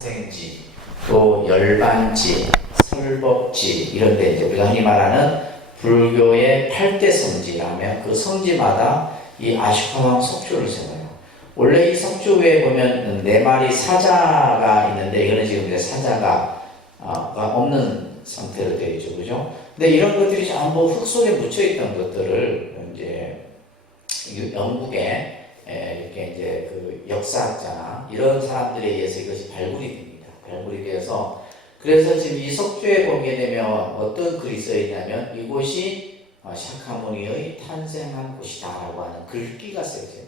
생지, 또 열반지, 설법지 이런 데 이제 우리가 흔히 말하는 불교의 8대 성지라면 그 성지마다 이 아슈카왕 석주를 세워요. 원래 이 석주 위에 보면 네 마리 사자가 있는데 이거는 지금 이제 사자가 없는 상태로 되어 있죠, 그죠? 근데 이런 것들이 전부 흙 속에 묻혀 있던 것들을 이제 영국에 이렇게 이제 그 역사학자나 이런 사람들에 의해서 이것이 발굴이 됩니다. 발굴이 되어서 그래서 지금 이 석주에 보게 되면 어떤 글이 써 있냐면 이곳이 샤카무니의 탄생한 곳이다라고 하는 글귀가 써있어요.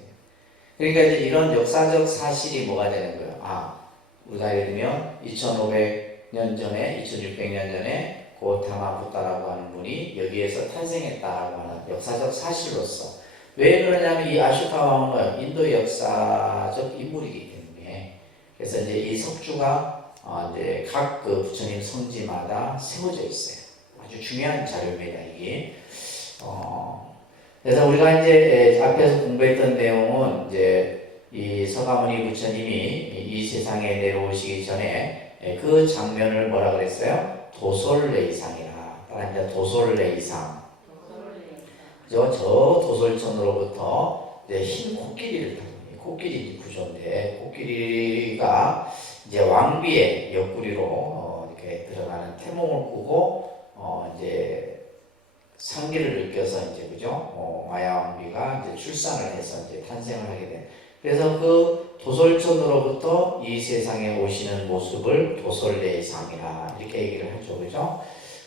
그러니까 이제 이런 역사적 사실이 뭐가 되는 거예요? 우리가 예를 들면 2500년 전에 2600년 전에 고타마 부타라고 하는 분이 여기에서 탄생했다라고 하는 역사적 사실로서 왜 그러냐면 이 아슈카 왕은 인도 역사적 인물이기 때문에 그래서 이제 이 석주가 이제 각 그 부처님 성지마다 세워져 있어요. 아주 중요한 자료입니다, 이게. 그래서 우리가 이제 앞에서 공부했던 내용은 이제 이 서가모니 부처님이 이 세상에 내려오시기 전에 그 장면을 뭐라 그랬어요? 도솔레이상이라. 이제 도솔레이상. 저 도솔천으로부터 이제 흰 코끼리를 타고, 코끼리 구조인데, 코끼리가 이제 왕비의 옆구리로 이렇게 들어가는 태몽을 꾸고, 이제 상기를 느껴서 이제, 그죠? 마야 왕비가 이제 출산을 해서 이제 탄생을 하게 된. 그래서 그 도솔천으로부터 이 세상에 오시는 모습을 도솔레이상이라 이렇게 얘기를 하죠, 그죠?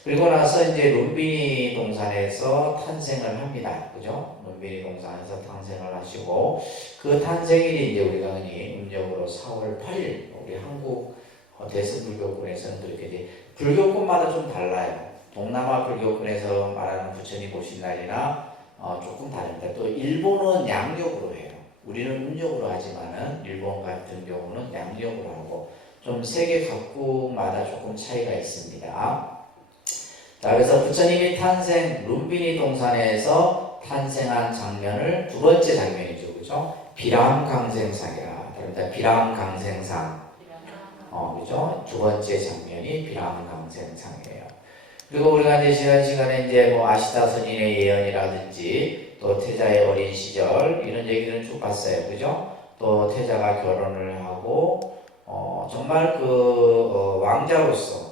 그리고 나서 이제 룸비니 동산에서 탄생을 합니다. 그죠? 룸비니 동산에서 탄생을 하시고, 그 탄생일이 이제 우리가 흔히 음력으로 4월 8일, 우리 한국 대승불교권에서는 그렇게 돼. 불교권마다 좀 달라요. 동남아 불교권에서 말하는 부처님 오신 날이나 조금 다릅니다. 또 일본은 양력으로 해요. 우리는 음력으로 하지만은 일본 같은 경우는 양력으로 하고, 좀 세계 각국마다 조금 차이가 있습니다. 자, 그래서 부처님이 탄생, 룸비니 동산에서 탄생한 장면을 두 번째 장면이죠, 그죠? 비람강생상이라. 그러니까 비람강생상. 그죠? 두 번째 장면이 비람강생상이에요. 그리고 우리가 이제 지난 시간에 이제 뭐 아시다 선인의 예언이라든지 또 태자의 어린 시절 이런 얘기들은 쭉 봤어요, 그죠? 또 태자가 결혼을 하고 정말 그 왕자로서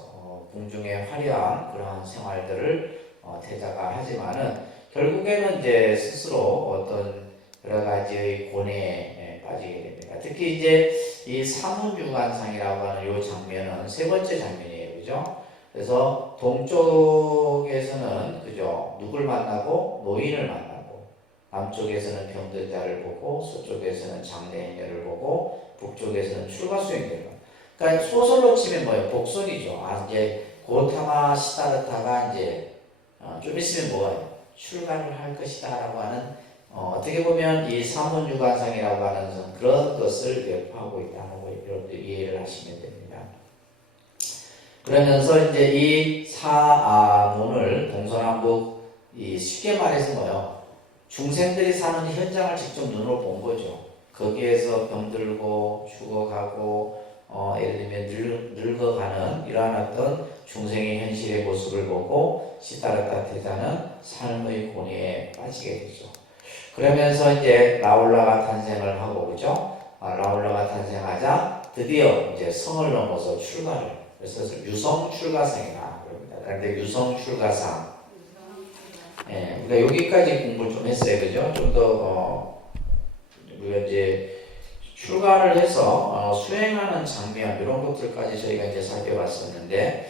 궁중의 화려한 그러한 생활들을 태자가 하지만은 결국에는 이제 스스로 어떤 여러 가지의 고뇌에 빠지게 됩니다. 특히 이제 이 사문유관상이라고 하는 이 장면은 세 번째 장면이에요, 그죠? 그래서 동쪽에서는 그죠 누굴 만나고 노인을 만나고, 남쪽에서는 병든 자를 보고, 서쪽에서는 장래행녀를 보고, 북쪽에서는 출가수행자를 보고. 그러니까 소설로 치면 뭐예요? 복선이죠. 이제 고타마 시다르타가 이제 좀 있으면 뭐예요? 출가를 할 것이다라고 하는 어떻게 보면 이 사문유관상이라고 하는 그런 것을 예표하고 있다는 거 여러분들 이해를 하시면 됩니다. 그러면서 이제 이 사문을 동서남북 쉽게 말해서 뭐예요? 중생들이 사는 현장을 직접 눈으로 본 거죠. 거기에서 병들고 죽어가고 예를 들면 늙어가는 이러한 어떤 중생의 현실의 모습을 보고 시다르타 태자는 삶의 고뇌에 빠지게 되죠. 그러면서 이제 라울라가 탄생을 하고, 그죠? 라울라가 탄생하자 드디어 이제 성을 넘어서 출가를, 그래서 유성 출가상이라 그럽니다. 그런데 유성 출가상, 우리가 여기까지 공부를 좀 했어요, 그죠? 좀 더 우리가 이제 출가를 해서 수행하는 장면 이런 것들까지 저희가 이제 살펴봤었는데,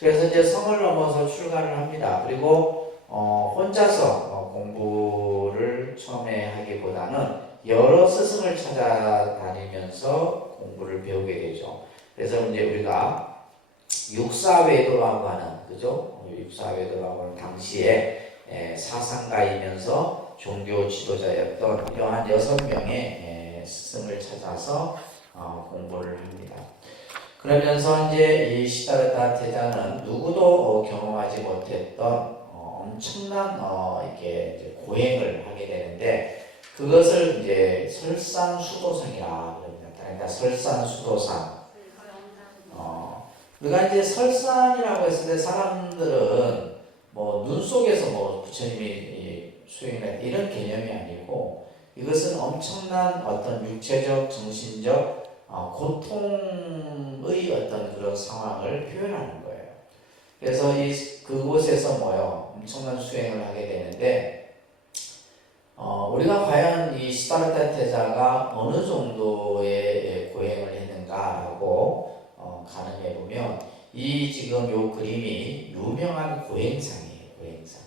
그래서 이제 성을 넘어서 출가를 합니다. 그리고 혼자서 공부를 처음에 하기보다는 여러 스승을 찾아다니면서 공부를 배우게 되죠. 그래서 이제 우리가 육사외도라고 하는, 그죠? 육사외도라고 하는 당시에 사상가이면서 종교 지도자였던 이러한 6명의 스승을 찾아서 공부를 합니다. 그러면서 이제 이 시다르타 태자는 누구도 경험하지 못했던 엄청난 이렇게 이제 고행을 하게 되는데, 그것을 이제 설산수도상이라 그럽니다. 그러니까 설산수도상, 우리가 이제 설산이라고 했을 때 사람들은 뭐 눈 속에서 뭐 부처님이 수행을 이런 개념이 아니고 이것은 엄청난 어떤 육체적, 정신적 고통의 어떤 그런 상황을 표현하는 거예요. 그래서 그곳에서 뭐요? 엄청난 수행을 하게 되는데, 우리가 과연 이 시다르타 태자가 어느 정도의 고행을 했는가라고 가늠해 보면, 이 지금 요 그림이 유명한 고행상이에요. 고행상.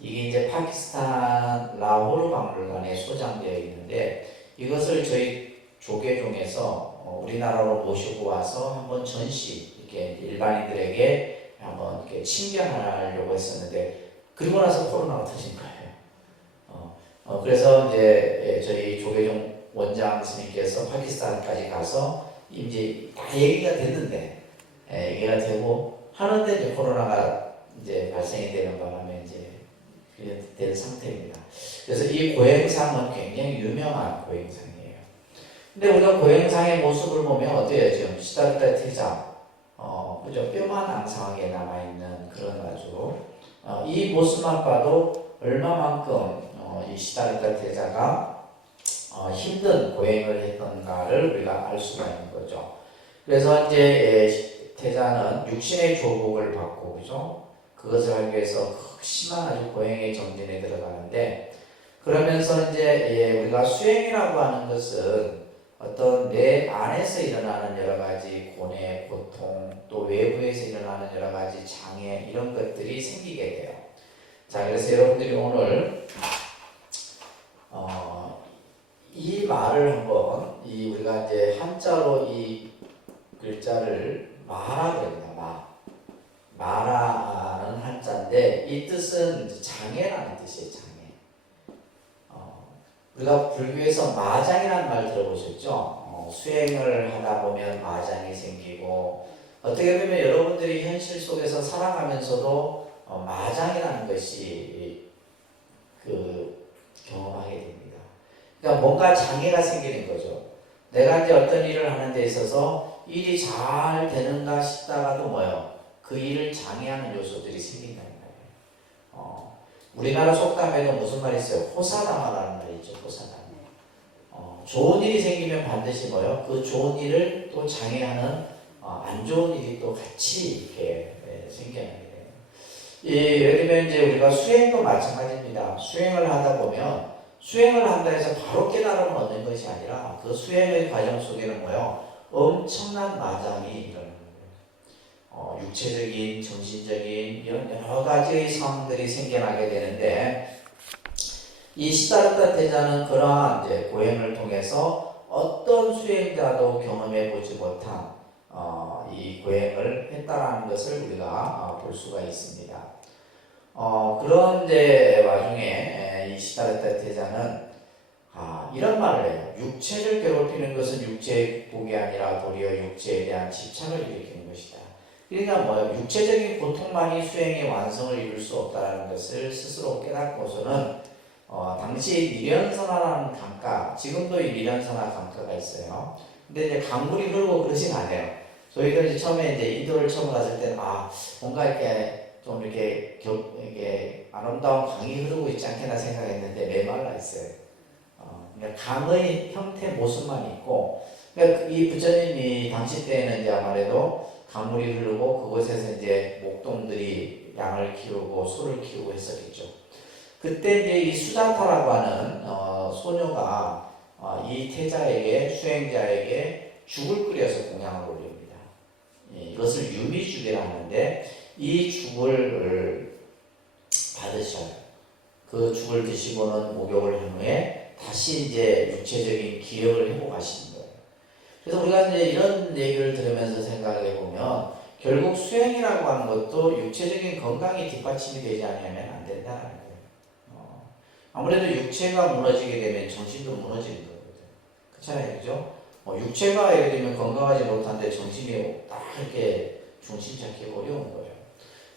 이게 이제 파키스탄 라호르 박물관에 소장되어 있는데, 이것을 저희 조계종에서 우리나라로 모시고 와서 한번 전시, 이렇게 일반인들에게 한번 이렇게 친견하려고 했었는데, 그리고 나서 코로나가 터진 거예요. 그래서 이제 저희 조계종 원장 스님께서 파키스탄까지 가서 이제 다 얘기가 됐는데, 얘기가 되고 하는데 이제 코로나가 이제 발생이 되는 바람에 이제 된 상태입니다. 그래서 이 고행상은 굉장히 유명한 고행상이에요. 근데 우리가 고행상의 모습을 보면 어때요? 지금 시다르타 태자, 그죠? 뼈만 앙상하게 남아있는 그런 아주, 이 모습만 봐도 얼마만큼 이 시다르타 태자가 힘든 고행을 했던가를 우리가 알 수가 있는 거죠. 그래서 이제 태자는 육신의 조복을 받고, 그죠? 그것을 하기 위해서 극심한 아주 고행의 정진에 들어가는데, 그러면서 이제 우리가 수행이라고 하는 것은 어떤 내 안에서 일어나는 여러 가지 고뇌, 고통, 또 외부에서 일어나는 여러 가지 장애, 이런 것들이 생기게 돼요. 자, 그래서 여러분들이 오늘 이 말을 한번, 우리가 이제 한자로 이 글자를 마라 그럽니다. 마라는 한자인데, 이 뜻은 장애라는 뜻이에요. 장애. 우리가 불교에서 마장이라는 말 들어보셨죠? 수행을 하다 보면 마장이 생기고, 어떻게 보면 여러분들이 현실 속에서 살아가면서도 마장이라는 것이 경험하게 됩니다. 그러니까 뭔가 장애가 생기는 거죠. 내가 이제 어떤 일을 하는 데 있어서 일이 잘 되는가 싶다가도 그 일을 장애하는 요소들이 생긴다는 거예요. 우리나라 속담에도 무슨 말이 있어요? 호사다마라는 말이 있죠. 호사다마. 좋은 일이 생기면 반드시 그 좋은 일을 또 장애하는 안 좋은 일이 또 같이 이렇게 생겨나게 돼요. 예를 들면 이제 우리가 수행도 마찬가지입니다. 수행을 하다 보면 수행을 한다 해서 바로 깨달음을 얻는 것이 아니라 그 수행의 과정 속에는 엄청난 마장이 일어나는 거예요. 육체적인, 정신적인 이런 여러 가지의 상황들이 생겨나게 되는데, 이 시다르타 태자는 그러한 이제 고행을 통해서 어떤 수행자도 경험해 보지 못한 이 고행을 했다라는 것을 우리가 볼 수가 있습니다. 그런 이제 와중에 이 시다르타 태자는 이런 말을 해요. 육체를 괴롭히는 것은 육체의 복이 아니라 도리어 육체에 대한 집착을 일으키는 것이다. 그러니까 육체적인 고통만이 수행의 완성을 이룰 수 없다는 것을 스스로 깨닫고서는 당시 미련선화라는 강가, 지금도 이 미련선화 강가가 있어요. 근데 이제 강물이 흐르고 그러진 않아요. 저희도 이제 처음에 이제 인도를 처음 갔을 때는 뭔가 이렇게 좀 이렇게 아름다운 강이 흐르고 있지 않겠나 생각했는데 메말라 있어요. 그러니까 강의 형태 모습만 있고, 그러니까 이 부처님이 당시 때에는 이제 아무래도 강물이 흐르고 그곳에서 이제 목동들이 양을 키우고 소를 키우고 했었겠죠. 그때 이제 이 수잔타라고 하는 소녀가 이 태자에게, 수행자에게 죽을 끓여서 공양을 올립니다. 이것을 유미죽이라 하는데, 이 죽을 받으셔요. 그 죽을 드시고는 목욕을 한 후에 다시 이제 육체적인 기력을 회복하시는 거예요. 그래서 우리가 이제 이런 얘기를 들으면서 생각해 보면 결국 수행이라고 하는 것도 육체적인 건강이 뒷받침이 되지 않으면 안 된다는 거예요. 아무래도 육체가 무너지게 되면 정신도 무너지는 거거든요. 그렇잖아요, 그죠? 육체가 예를 들면 건강하지 못한데 정신이 딱 이렇게 중심 잡기 어려운 거예요.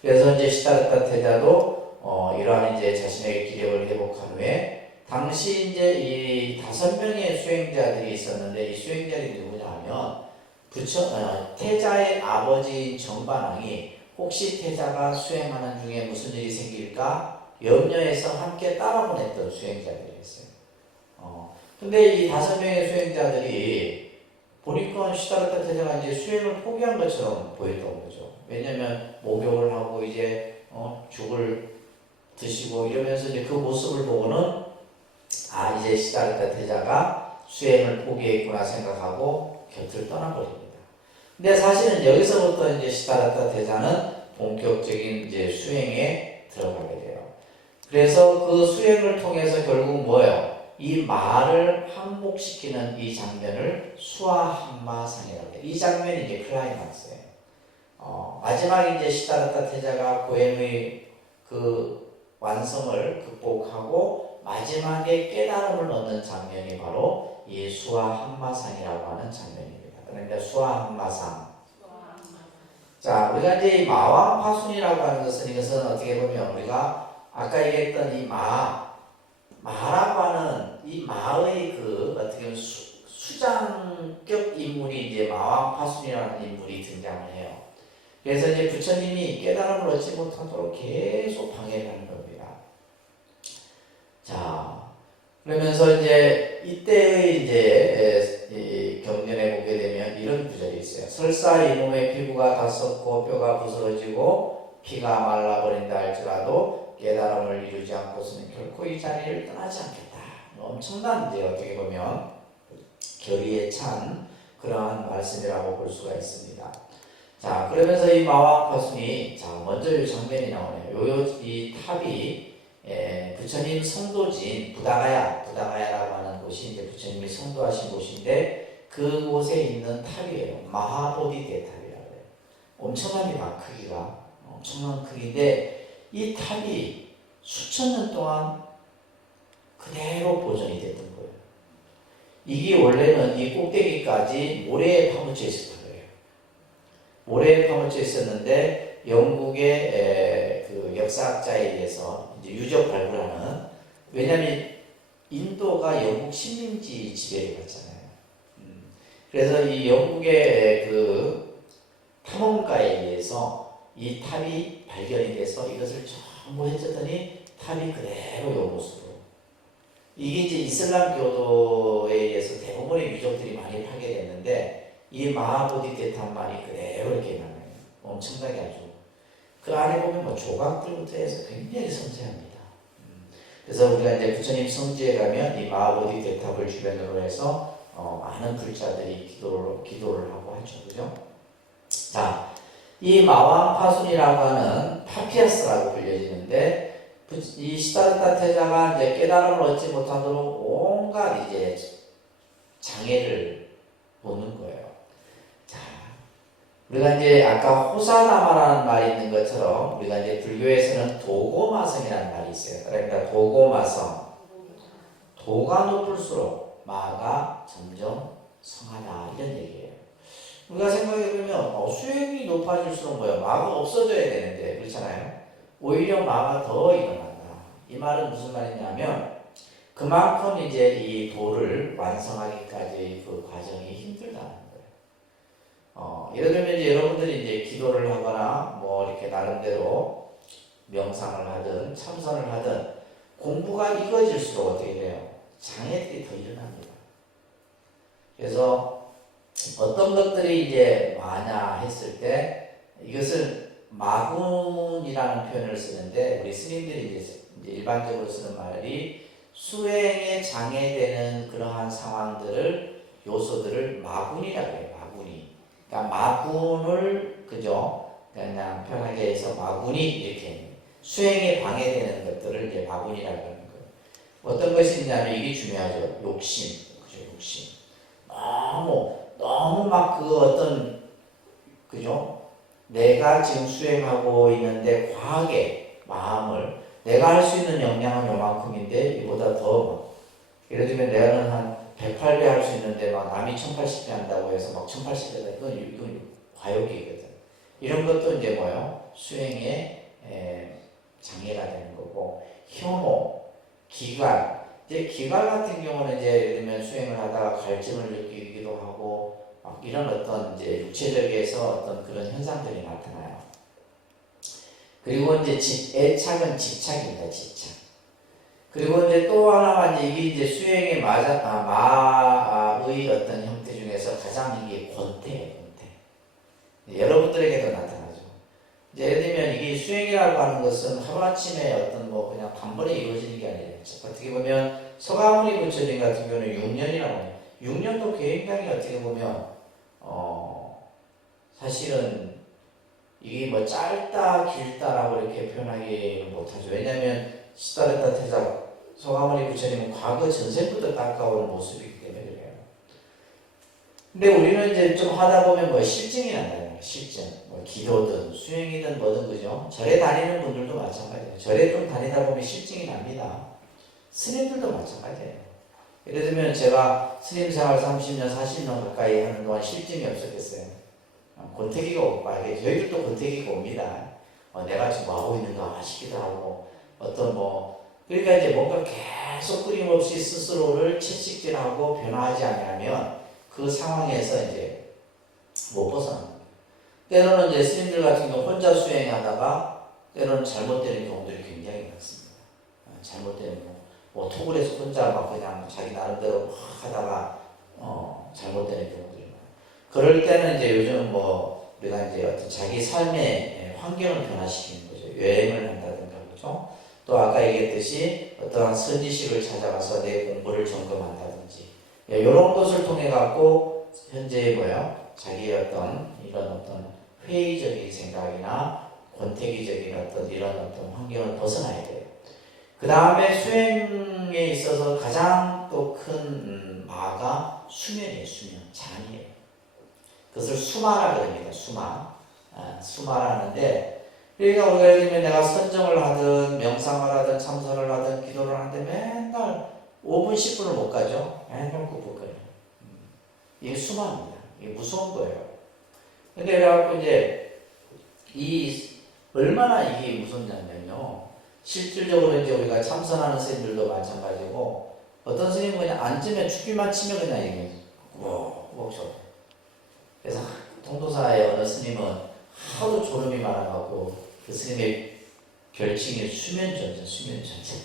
그래서 이제 시다르타 태자도 이러한 이제 자신의 기력을 회복한 후에, 당시 이제 이 5명의 수행자들이 있었는데, 이 수행자들이 누구냐 하면 태자의 아버지인 정반왕이 혹시 태자가 수행하는 중에 무슨 일이 생길까 염려해서 함께 따라 보냈던 수행자들이었어요. 근데 이 5명의 수행자들이 보니까 시다르타 태자가 이제 수행을 포기한 것처럼 보였던 거죠. 왜냐면 목욕을 하고 이제 죽을 드시고 이러면서 이제 그 모습을 보고는 이제 시다르타 태자가 수행을 포기했구나 생각하고 곁을 떠나버립니다. 근데 사실은 여기서부터 이제 시다르타 태자는 본격적인 이제 수행에 들어가게 돼요. 그래서 그 수행을 통해서 결국 뭐예요? 이 말을 항복시키는 이 장면을 수아항마상이라고 해요. 이 장면이 이제 클라이막스예요. 마지막 이제 시다르타 태자가 고행의 그 완성을 극복하고 마지막에 깨달음을 얻는 장면이 바로 이 수아항마상이라고 하는 장면입니다. 그러니까 수아항마상. 자, 우리가 이제 이 마왕파순이라고 하는 것은 이것은 어떻게 보면 우리가 아까 얘기했던 이 마라고 하는 이 마의 그 어떻게 보면 수장격 인물이 이제 마왕파순이라는 인물이 등장을 해요. 그래서 이제 부처님이 깨달음을 얻지 못하도록 계속 방해를 하는 겁니다. 자, 그러면서 이제 이때의 이제 이 경전에 보게 되면 이런 구절이 있어요. 설사 이놈의 피부가 다 썩고 뼈가 부서지고 피가 말라버린다 할지라도 깨달음을 이루지 않고서는 결코 이 자리를 떠나지 않겠다. 엄청난 이제 어떻게 보면 결의에 찬 그러한 말씀이라고 볼 수가 있습니다. 자, 그러면서 이 마왕파순이 자 먼저 이 장면이 나오네요. 이 탑이 부처님 성도지인 부다가야라고 하는 곳이 이제 부처님이 성도하신 곳인데 그곳에 있는 탑이에요. 마하보디대 탑이라고 해요. 엄청납니다. 크기가 엄청난 크기인데 이 탑이 수천 년 동안 그대로 보존이 됐던 거예요. 이게 원래는 이 꼭대기까지 모래에 파묻혀 있었던 거예요. 모래에 파묻혀 있었는데 영국의 그 역사학자에 의해서 이제 유적 발굴하는, 왜냐하면 인도가 영국 식민지 지배를 받잖아요. 그래서 이 영국의 그 탐험가에 의해서 이 탑이 발견이 돼서 이것을 전부 해쳤더니 탑이 그대로 이 모습으로. 이게 이제 이슬람 교도에 의해서 대부분의 유적들이 많이 파괴됐는데 이 마하보디테 탑만이 그대로 이렇게 남아요. 엄청나게 아주. 그 안에 보면 뭐 조각들부터 해서 굉장히 섬세합니다. 그래서 우리가 이제 부처님 성지에 가면 이 마하보디테 탑을 주변으로 해서 많은 불자들이 기도를 하고 하죠. 그죠? 자, 이 마왕파순이라고 하는 파피아스라고 불려지는데 이 시다르타 태자가 이제 깨달음을 얻지 못하도록 온갖 이제 장애를 놓는 거예요. 자, 우리가 이제 아까 호사다마라는 말이 있는 것처럼 우리가 이제 불교에서는 도고마성이라는 말이 있어요. 그러니까 도고마성, 도가 높을수록 마가 점점 성하다 이런 얘기예요. 우리가 생각해보면 수행이 높아질수록 뭐예요? 마가 없어져야 되는데 그렇잖아요. 오히려 마가 더 일어난다. 이 말은 무슨 말이냐면 그만큼 이제 이 도를 완성하기까지 그 과정이 힘들다는 거예요. 예를 들면 이제 여러분들이 이제 기도를 하거나 뭐 이렇게 나름대로 명상을 하든 참선을 하든 공부가 익어질수록 어떻게 돼요? 장애들이 더 일어납니다. 그래서 어떤 것들이 이제 마냐 했을 때 이것을 마군이라는 표현을 쓰는데 우리 스님들이 이제 일반적으로 쓰는 말이 수행에 장애되는 그러한 상황들을 요소들을 마군이라고 해요. 마군이. 그러니까 마군을 그죠? 그냥 편하게 해서 마군이 이렇게 수행에 방해되는 것들을 이제 마군이라고 하는 거예요. 어떤 것이 있냐면 이게 중요하죠. 욕심, 그죠? 욕심. 너무 막 그 어떤 그죠? 내가 지금 수행하고 있는데 과하게 마음을 내가 할 수 있는 역량은 요만큼인데 이보다 더 예를 들면 내가는 한 108배 할 수 있는데 막 남이 1080배 한다고 해서 막 1080배다 이건 과욕이거든. 이런 것도 이제 뭐예요? 수행에 장애가 되는 거고 혐오, 기갈. 이제 기갈 같은 경우는 이제 예를 들면 수행을 하다가 갈증을 느끼기도 하고 이런 어떤 이제 육체적에서 어떤 그런 현상들이 나타나요. 그리고 이제 애착은 집착입니다. 집착. 그리고 이제 또 하나가 이제 이게 이제 수행의 마의 어떤 형태 중에서 가장 이게 권태예요. 권태. 여러분들에게도 나타나죠. 이제 예를 들면 이게 수행이라고 하는 것은 하루아침에 어떤 뭐 그냥 단번에 이루어지는 게 아니에요. 어떻게 보면 서가모니 부처님 같은 경우는 6년이라고 해요. 6년도 굉장히 어떻게 보면 사실은 이게 뭐 짧다 길다라고 이렇게 표현하기 못하죠. 왜냐하면 시다르타 태자 서가모니 부처님은 과거 전생부터 닦아오는 모습이기 때문에 그래요. 근데 우리는 이제 좀 하다 보면 뭐 실증이 난다는 거예요. 실증. 뭐 기도든 수행이든 뭐든 그죠. 절에 다니는 분들도 마찬가지예요. 절에 좀 다니다 보면 실증이 납니다. 스님들도 마찬가지예요. 예를 들면 제가 스님 생활 30년, 40년 가까이 하는 동안 실증이 없었겠어요. 권태기가 오고, 저희들도 권태기가 옵니다. 내가 지금 뭐 하고 있는가 싶기도 하고, 그러니까 이제 뭔가 계속 끊임없이 스스로를 채찍질하고 변화하지 않으면 그 상황에서 이제 못 벗어납니다. 때로는 이제 스님들 같은 경우 혼자 수행하다가 때로는 잘못되는 경우들이 굉장히 많습니다. 잘못되는 경우. 뭐 톡을 해서 혼자 막 그냥 자기 나름대로 막 하다가 잘못되는 경우들이 많아요. 그럴 때는 이제 요즘 뭐 우리가 이제 어떤 자기 삶의 환경을 변화시키는 거죠. 여행을 한다든가 그렇죠. 또 아까 얘기했듯이 어떠한 선지식을 찾아가서 내 공부를 점검한다든지 이런 것을 통해 갖고 현재 자기의 어떤 이런 어떤 회의적인 생각이나 권태기적인 어떤 이런 어떤 환경을 벗어나야 돼요. 그 다음에 수행에 있어서 가장 또 큰 마가 수면이에요. 수면, 잠이에요. 그것을 수마라 그럽니다. 수마라는데 그러니까 우리가 예를 들면 내가 선정을 하든 명상을 하든 참선을 하든 기도를 하는데 맨날 5분 10분을 못 가죠. 맨날 꾹꾹거려요. 이게 수마입니다. 이게 무서운 거예요. 근데 그래갖고 이제 얼마나 이게 무섭냐면요. 실질적으로 이제 우리가 참선하는 선생님들도 마찬가지고 어떤 선생님은 그냥 앉으면 죽기만 치면 그냥 이게 욱욱죠. 그래서 통도사의 어느 스님은 하도 졸음이 많아갖고 그 스님의 별칭이 수면전자. 수면전자.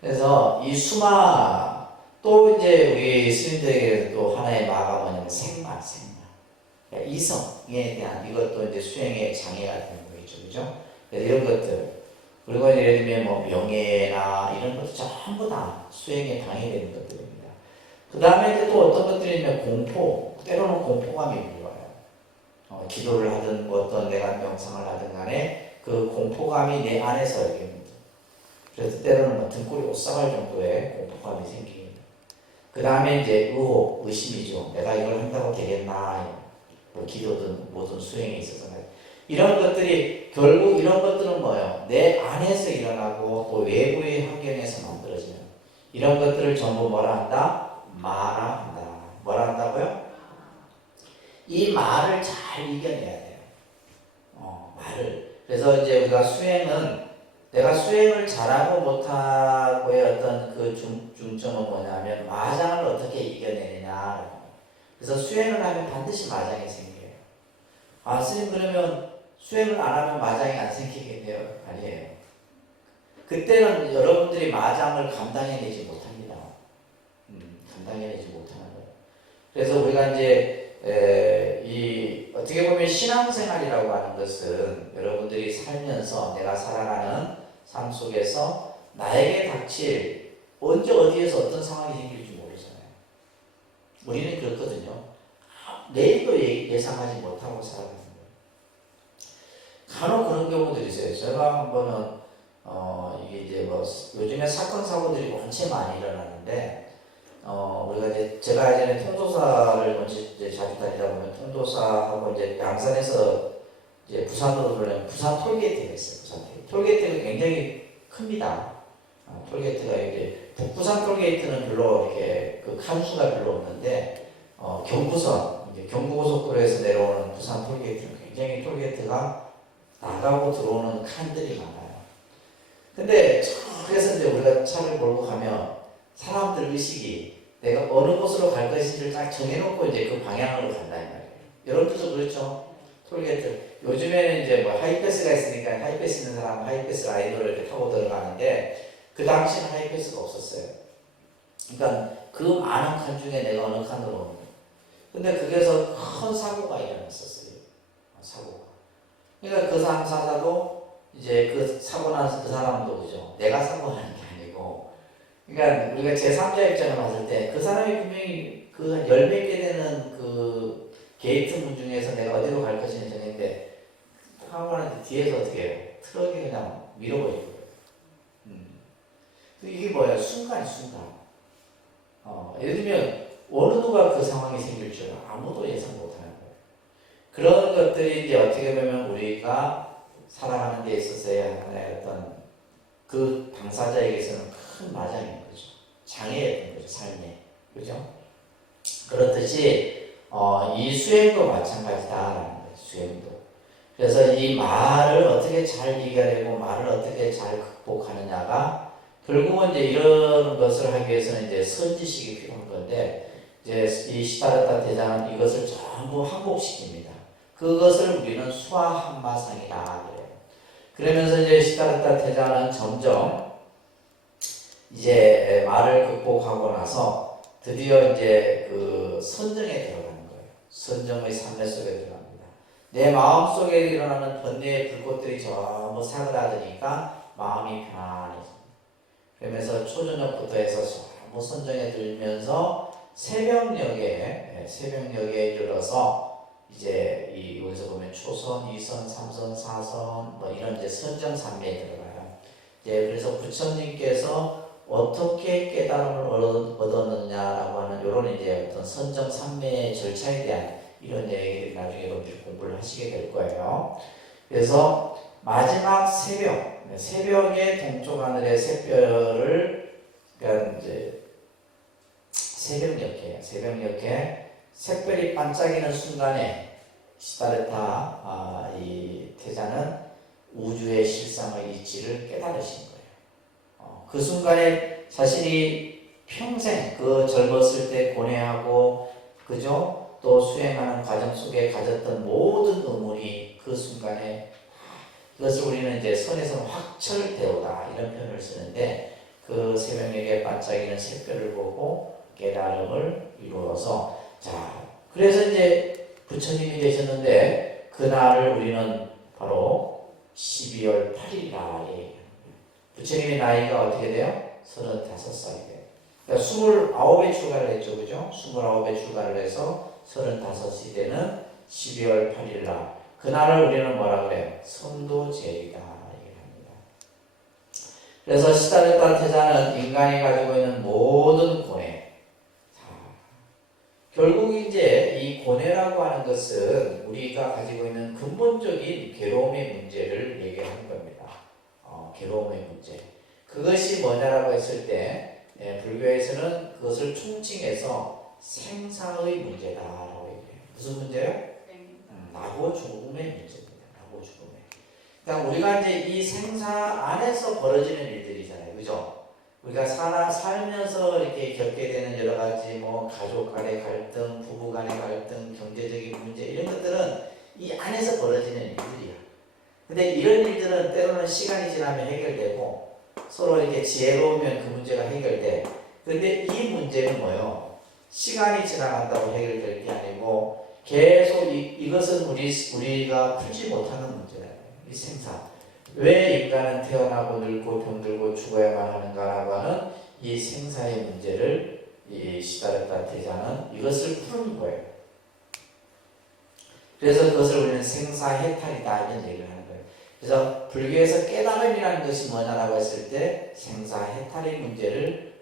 그래서 이 수마 또 이제 우리 스님들에게 또 하나의 마가 뭐냐면 생마. 그러니까 이성에 대한 이것도 이제 수행의 장애가 되는 거겠죠, 그죠? 이런 것들 그리고 예를 들면 뭐 명예나 이런 것도 전부 다 수행에 방해되는 것들입니다. 그 다음에 또 어떤 것들이면 공포, 때로는 공포감이 밀려와요. 기도를 하든 뭐 어떤 내가 명상을 하든 간에 그 공포감이 내 안에서 이렇게 그래서 때로는 뭐 등골이 오싹할 정도의 공포감이 생깁니다. 그 다음에 이제 의심이죠. 내가 이걸 한다고 되겠나? 뭐 기도든 뭐든 수행에 있어서 이런 것들이 결국 이런 것들은 내 안에서 일어나고 또 외부의 환경에서 만들어지는 이런 것들을 전부 뭐라 한다? 마라 한다. 뭐라 한다고요? 이 말을 잘 이겨내야 돼요. 말을. 그래서 이제 우리가 수행은 내가 수행을 잘하고 못하고의 어떤 그 중점은 뭐냐면 마장을 어떻게 이겨내느냐. 그래서 수행을 하면 반드시 마장이 생겨요. 스님 그러면 수행을 안 하면 마장이 안 생기겠네요. 아니에요. 그때는 여러분들이 마장을 감당해내지 못합니다. 감당해내지 못하는 거예요. 그래서 우리가 이제 어떻게 보면 신앙생활이라고 하는 것은 여러분들이 살면서 내가 살아가는 삶 속에서 나에게 닥칠 언제 어디에서 어떤 상황이 생길지 모르잖아요. 우리는 그렇거든요. 내일도 예상하지 못하고 살아가는 거예요. 간혹 그런 경우들이 있어요. 제가 한 번은 이게 이제 요즘에 사건 사고들이 원체 많이 일어나는데 우리가 이제 제가 예전에 통도사를 먼저 이제 자주 다니다 보면 통도사하고 이제 양산에서 이제 부산으로 돌려면 부산 톨게이트가 있어요. 톨게이트가 굉장히 큽니다. 톨게이트가 이제 북부산 톨게이트는 별로 이렇게 그 칸수가 별로 없는데 경부선 이제 경부고속도로에서 내려오는 부산 톨게이트는 굉장히 톨게이트가 나가고 들어오는 칸들이 많아요. 근데 그래서 이제 우리가 차를 몰고 가면 사람들 의식이 내가 어느 곳으로 갈 것인지를 딱 정해놓고 이제 그 방향으로 간다는 말이에요. 여러분들도 그렇죠? 톨게이트. 요즘에는 이제 뭐 하이패스가 있으니까 하이패스 있는 사람은 하이패스 라인으로 이렇게 타고 들어가는데 그 당시는 하이패스가 없었어요. 그러니까 그 많은 칸 중에 내가 어느 칸으로 오는 거예요. 근데 거기에서 큰 사고가 일어났었어요. 사고가. 그러니까 그 당사자도 이제 그 사고 나서 그 사람도 그죠. 내가 사고하는 게 아니고. 그러니까 우리가 제3자 입장을 봤을 때 그 사람이 분명히 그 한 열 몇 개 되는 그 게이트 문 중에서 내가 어디로 갈 것인지 정했는데 사고하는데 뒤에서 어떻게 해요? 트럭이 그냥 밀어버리는 거예요. 이게 뭐예요? 순간. 예를 들면 어느 누가 그 상황이 생길 줄 아무도 예상 못하는 거예요. 그런 것들이 이제 어떻게 보면 우리가 살아가는 데 있어서의 하나의 어떤 그 당사자에게서는 큰 마장인 거죠. 장애였던 거죠, 삶에. 그죠? 그렇듯이 이 수행도 마찬가지다라는 거예요. 수행도. 그래서 이 말을 어떻게 잘 이겨내고 말을 어떻게 잘 극복하느냐가 결국은 이제 이런 것을 하기 위해서는 이제 선지식이 필요한 건데 이제 이 시다르타 대장은 이것을 전부 항복시킵니다. 그것을 우리는 수화한마상이라 그래요. 그러면서 이제 시다르타 대장은 점점 이제 말을 극복하고 나서 드디어 이제 그 선정에 들어가는 거예요. 선정의 삶의 속에 들어갑니다. 내 마음 속에 일어나는 번뇌의 불꽃들이 전부 사그라드니까 마음이 편안해집니다. 그러면서 초저녁부터 해서 전부 선정에 들면서 새벽녘에 이르러서 이제 이 여기서 보면 초선, 2선, 3선, 4선 뭐 이런 이제 선정 산매에 들어가요. 이제 그래서 부처님께서 어떻게 깨달음을 얻었느냐라고 하는 이런 이제 어떤 선정 산매의 절차에 대한 이런 얘기들이 나중에 여러분들이 공부를 하시게 될 거예요. 그래서 마지막 새벽에 동쪽 하늘의 샛별을 그러니까 이제 새벽녘에 샛별이 반짝이는 순간에 시다르타 이 태자는 우주의 실상의 이치를 깨달으신 거예요. 그 순간에 자신이 평생 그 젊었을 때 고뇌하고 그죠? 또 수행하는 과정 속에 가졌던 모든 의문이 그 순간에 그것을 우리는 이제 선에서 확철되오다 이런 표현을 쓰는데 그 새벽녘에 반짝이는 샛별을 보고 깨달음을 이루어서 자 그래서 이제 부처님이 되셨는데 그날을 우리는 바로 12월 8일이라 부처님의 나이가 어떻게 돼요? 35살이 돼요. 그러니까 29에 출가를 했죠. 그죠? 29에 출가를 해서 35이 되는 12월 8일 날 그날을 우리는 뭐라 그래요? 성도제일이다 얘기합니다. 그래서 시다르타 태자는 인간이 가지고 있는 모든 고뇌 결국 이제 이 고뇌라고 하는 것은 우리가 가지고 있는 근본적인 괴로움의 문제를 얘기하는 겁니다. 괴로움의 문제. 그것이 뭐냐라고 했을 때 불교에서는 그것을 총칭해서 생사의 문제다라고 얘기해요. 무슨 문제요? 나고 죽음의 문제입니다. 나고 죽음의. 그러니까 우리가 이제 이 생사 안에서 벌어지는 일들이잖아요. 그죠? 우리가 살면서 이렇게 겪게 되는 여러 가지 뭐 가족 간의 갈등, 부부 간의 갈등, 경제적인 문제 이런 것들은 이 안에서 벌어지는 일들이야. 근데 이런 일들은 때로는 시간이 지나면 해결되고 서로 이렇게 지혜로우면 그 문제가 해결돼. 근데 이 문제는 뭐예요? 시간이 지나간다고 해결될 게 아니고 계속 이것은 우리가 풀지 못하는 문제예요. 이 생사. 왜 인간은 태어나고 늙고 병들고 죽어야만 하는가라고 하는 이 생사의 문제를 이 시다르타 태자는 이것을 푸는 거예요. 그래서 그것을 우리는 생사해탈이다 이런 얘기를 하는 거예요. 그래서 불교에서 깨달음이라는 것이 뭐냐라고 했을 때 생사해탈의 문제를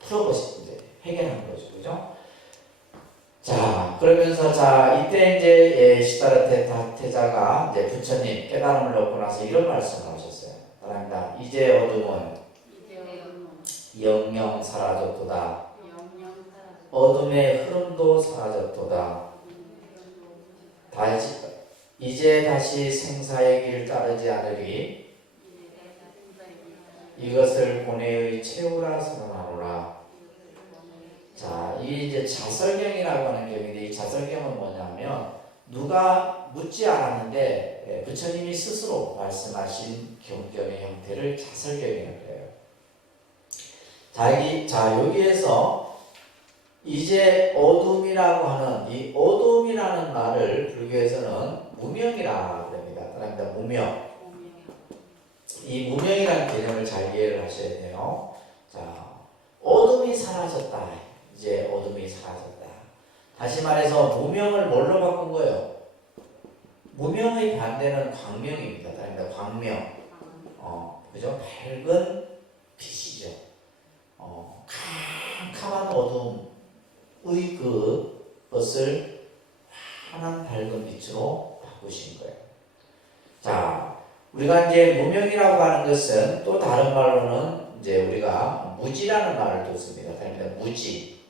풀어보시는 거예요. 해결하는 거죠. 그죠? 자, 그러면서 이때 이제 시다르타 태자가 이제 부처님 깨달음을 얻고 나서 이런 말씀을 하셨어요. 따라합니다. 이제 어둠은 영영 사라졌도다. 어둠의 흐름도 사라졌도다. 이제 다시 생사의 길 따르지 않으리. 이것을 고뇌의 최후라 선언하노라. 이 이제 자설경이라고 하는 경우인데 이 자설경은 뭐냐면 누가 묻지 않았는데 부처님이 스스로 말씀하신 경전의 형태를 자설경이라고 해요. 자, 여기에서 이제 어둠이라고 하는 이 어둠이라는 말을 불교에서는 무명이라고 합니다. 그러니까 무명. 이 무명이라는 개념을 잘 이해를 하셔야 돼요. 자, 어둠이 사라졌다. 이제 어둠이 사라졌다. 다시 말해서 무명을 뭘로 바꾼 거예요? 무명의 반대는 광명입니다. 그러니까 광명. 그죠? 밝은 빛이죠. 캄캄한 어둠의 그것을 환한 밝은 빛으로 바꾸신 거예요. 자, 우리가 이제 무명이라고 하는 것은 또 다른 말로는 이제 우리가 무지라는 말을 또 씁니다. 그러니까 무지,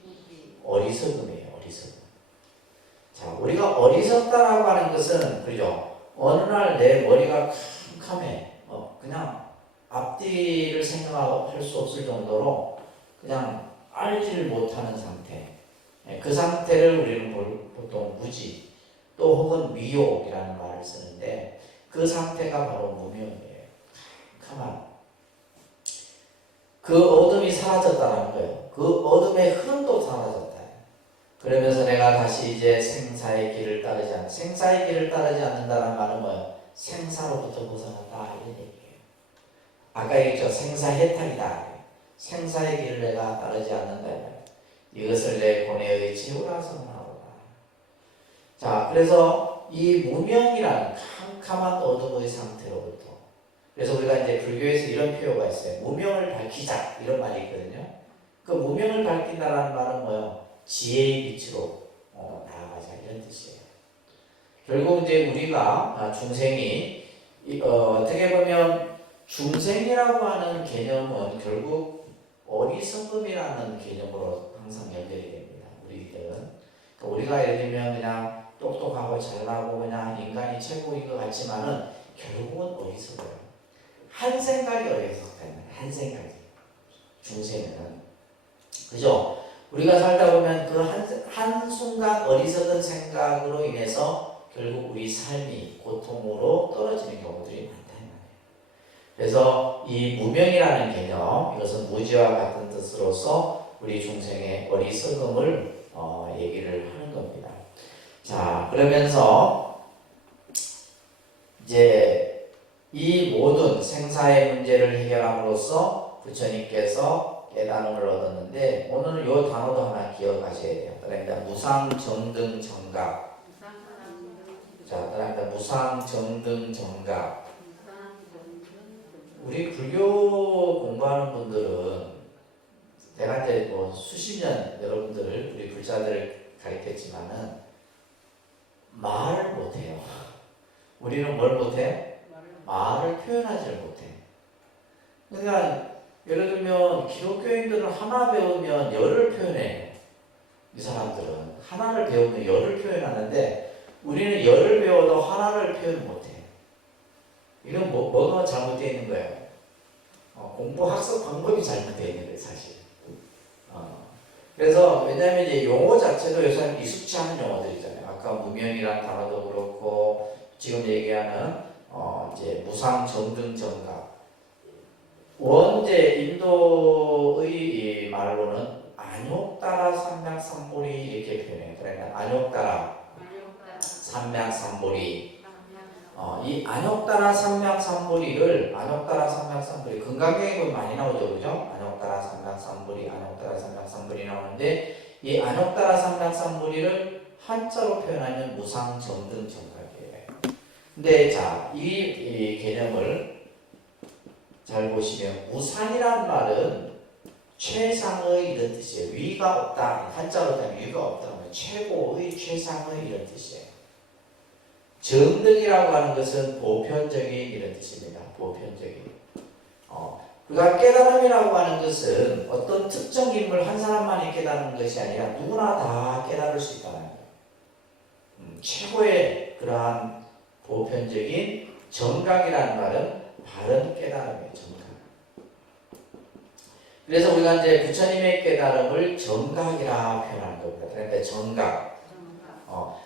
어리석음이에요. 어리석음. 자, 우리가 어리석다라고 하는 것은 그죠? 어느 날 내 머리가 캄캄해. 그냥 앞뒤를 생각할 수 없을 정도로 그냥 알지를 못하는 상태. 그 상태를 우리는 보통 무지, 또 혹은 미혹이라는 말을 쓰는데 그 상태가 바로 무명이에요. 캄캄한. 그 어둠이 사라졌다는 거예요. 그 어둠의 흐름도 사라졌다. 그러면서 내가 다시 이제 생사의 길을 따르지 않는다는 말은 뭐예요? 생사로부터 벗어났다 이런 얘기예요. 아까 얘기했죠. 생사해탈이다. 생사의 길을 내가 따르지 않는다. 이것을 내 고뇌의 지우라 선하오라. 자, 그래서 이 무명이라는 캄캄한 어둠의 상태로부터, 그래서 우리가 이제 불교에서 이런 표현가 있어요. 무명을 밝히자 이런 말이 있거든요. 그 무명을 밝힌다라는 말은 뭐예요? 지혜의 빛으로 나아가자 이런 뜻이에요. 결국 이제 우리가 중생이 어떻게 보면 중생이라고 하는 개념은 결국 어리석음이라는 개념으로 항상 연결이 됩니다. 우리들은. 그러니까 우리가 예를 들면 그냥 똑똑하고 잘나고 그냥 인간이 최고인 것 같지만은 결국은 어리석어요. 한 생각이 어리석다는 한 생각이. 중생은. 그죠? 우리가 살다 보면 그 한순간 어리석은 생각으로 인해서 결국 우리 삶이 고통으로 떨어지는 경우들이 많다. 그래서 이 무명이라는 개념, 이것은 무지와 같은 뜻으로서 우리 중생의 어리석음을 얘기를 하는 겁니다. 자, 그러면서 이제 이 모든 생사의 문제를 해결함으로써 부처님께서 깨달음을 얻었는데 오늘 이 단어도 하나 기억하셔야 돼요. 그러니까 무상정등정각. 자, 그러니까 무상정등정각. 우리 불교 공부하는 분들은 내가 이제 뭐 수십 년 여러분들 우리 불자들을 가르쳤지만은 말을 못해요. 우리는 뭘 못해? 말을 표현하지를 못해. 그러니까 예를 들면 기독교인들은 하나 배우면 열을 표현해요. 이 사람들은 하나를 배우면 열을 표현하는데 우리는 열을 배워도 하나를 표현 못해. 이건 뭐가 잘못되어 있는 거예요? 공부 학습 방법이 잘못되어 있는 거예요, 사실. 그래서 왜냐하면 이제 용어 자체도 요새 익숙치 않은 용어들이잖아요. 아까 무명이란 단어도 그렇고 지금 얘기하는 이제 무상 정등 정각. 원제 인도의 이 말로는 안욕따라 삼맥삼보리 이렇게 표현해요. 그러니까 안욕따라 삼맥삼보리. 이 안욕따라 삼맥삼보리를 건강경에 보면 많이 나오죠, 그죠? 안욕따라 삼맥삼보리 나오는데 이 안욕따라 삼맥삼보리를 한자로 표현하면 무상정등정각이에요. 근데 자, 이 개념을 잘 보시면 무상이란 말은 최상의 이런 뜻이에요. 위가 없다. 한자로 하면 위가 없다. 최고의 최상의 이런 뜻이에요. 정등이라고 하는 것은 보편적인 이런 뜻입니다. 보편적인. 그러니까 깨달음이라고 하는 것은 어떤 특정 인물 한 사람만이 깨달은 것이 아니라 누구나 다 깨달을 수 있다는 거예요. 최고의 그러한 보편적인 정각이라는 말은 바른 깨달음이에요. 정각. 그래서 우리가 이제 부처님의 깨달음을 정각이라 표현하는 겁니다. 그러니까 정각.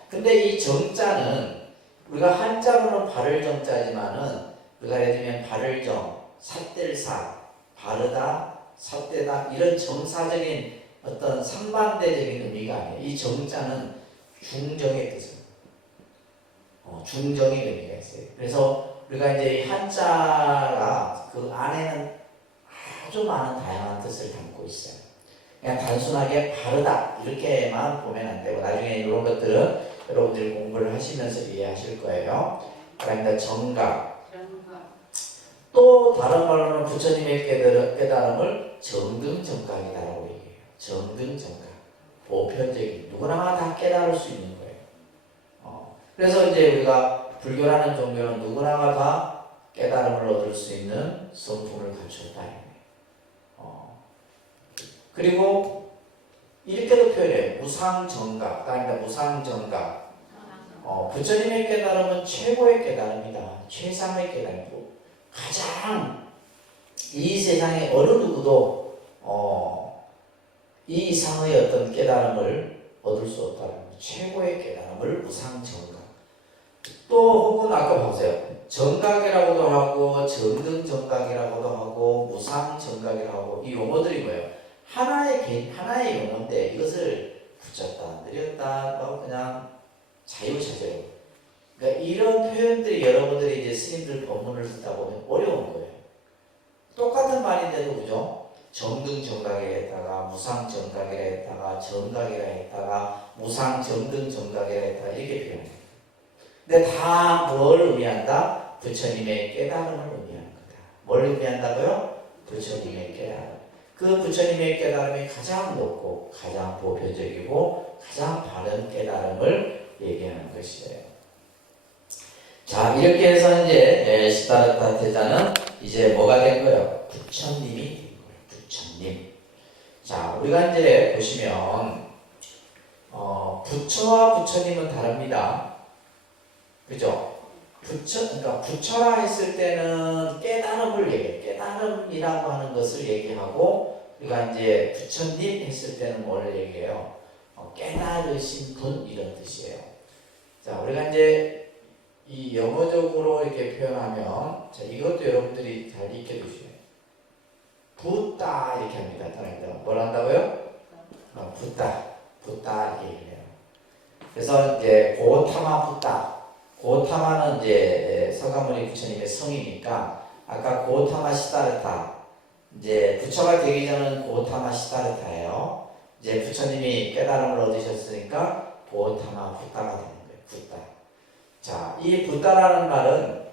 근데 이 정자는 우리가 한자로는 바를 정자지만은 우리가 예를 들면 바를 정, 삿들사, 바르다, 삿대다 이런 정사적인 어떤 상반대적인 의미가 아니에요. 이 정자는 중정의 뜻입니다. 중정의 의미가 있어요. 그래서 우리가 이제 한자가 그 안에는 아주 많은 다양한 뜻을 담고 있어요. 그냥 단순하게 바르다 이렇게만 보면 안 되고 나중에 이런 것들은 여러분들이 공부를 하시면서 이해하실 거예요. 그러니까 정각. 또 다른 말로는 부처님의 깨달음을 정등정각이라고 얘기해요. 정등정각. 보편적인 누구나 다 깨달을 수 있는 거예요. 그래서 이제 우리가 불교라는 종교는 누구나가 다 깨달음을 얻을 수 있는 성품을 갖췄다. 그리고 이렇게도 표현해요. 무상정각. 그러니까 무상정각. 부처님의 깨달음은 최고의 깨달음이다. 최상의 깨달음이고 가장 이 세상에 어느 누구도 이 이상의 어떤 깨달음을 얻을 수 없다는 최고의 깨달음을 무상정각. 또 혹은 아까 보세요. 정각이라고도 하고 정등정각이라고도 하고 무상정각이라고 하고 이 용어들이 뭐예요? 하나의 용어인데 이것을 붙였다 내렸다 그냥 자유자재로. 그러니까 이런 표현들이 여러분들이 이제 스님들 법문을 듣다 보면 어려운 거예요. 똑같은 말인데도 그죠? 정등정각이라 했다가 무상정각이라 했다가 정각이라 했다가 무상정등정각이라 했다가 이렇게 표현해요. 근데 다 뭘 의미한다? 부처님의 깨달음을 의미하는 거다. 뭘 의미한다고요? 부처님의 깨달음. 그 부처님의 깨달음이 가장 높고 가장 보편적이고 가장 바른 깨달음을 얘기하는 것이에요. 자, 이렇게 해서 이제 시다르타 태자는 이제 뭐가 된 거예요? 부처님이 된 거예요. 부처님. 자, 우리가 이제 보시면 부처와 부처님은 다릅니다. 그죠? 그러니까 부처라 했을 때는 깨달음을 얘기해요. 깨달음이라고 하는 것을 얘기하고 우리가 이제 부처님 했을 때는 뭘 얘기해요? 깨달으신 분 이런 뜻이에요. 자, 우리가 이제 이 영어적으로 이렇게 표현하면 자, 이것도 여러분들이 잘 익혀 두시면 붓다 이렇게 합니다. 뭘 한다고요? 붓다 이렇게 얘기해요. 그래서 이제 고타마 붓다. 고타마는 이제 서가모니 부처님의 성이니까 아까 고타마 시다르타 이제 부처가 되기 전은 고타마 시다르타예요. 이제 부처님이 깨달음을 얻으셨으니까 고타마 붓다가 되는 거예요. 붓다. 자, 이 붓다라는 말은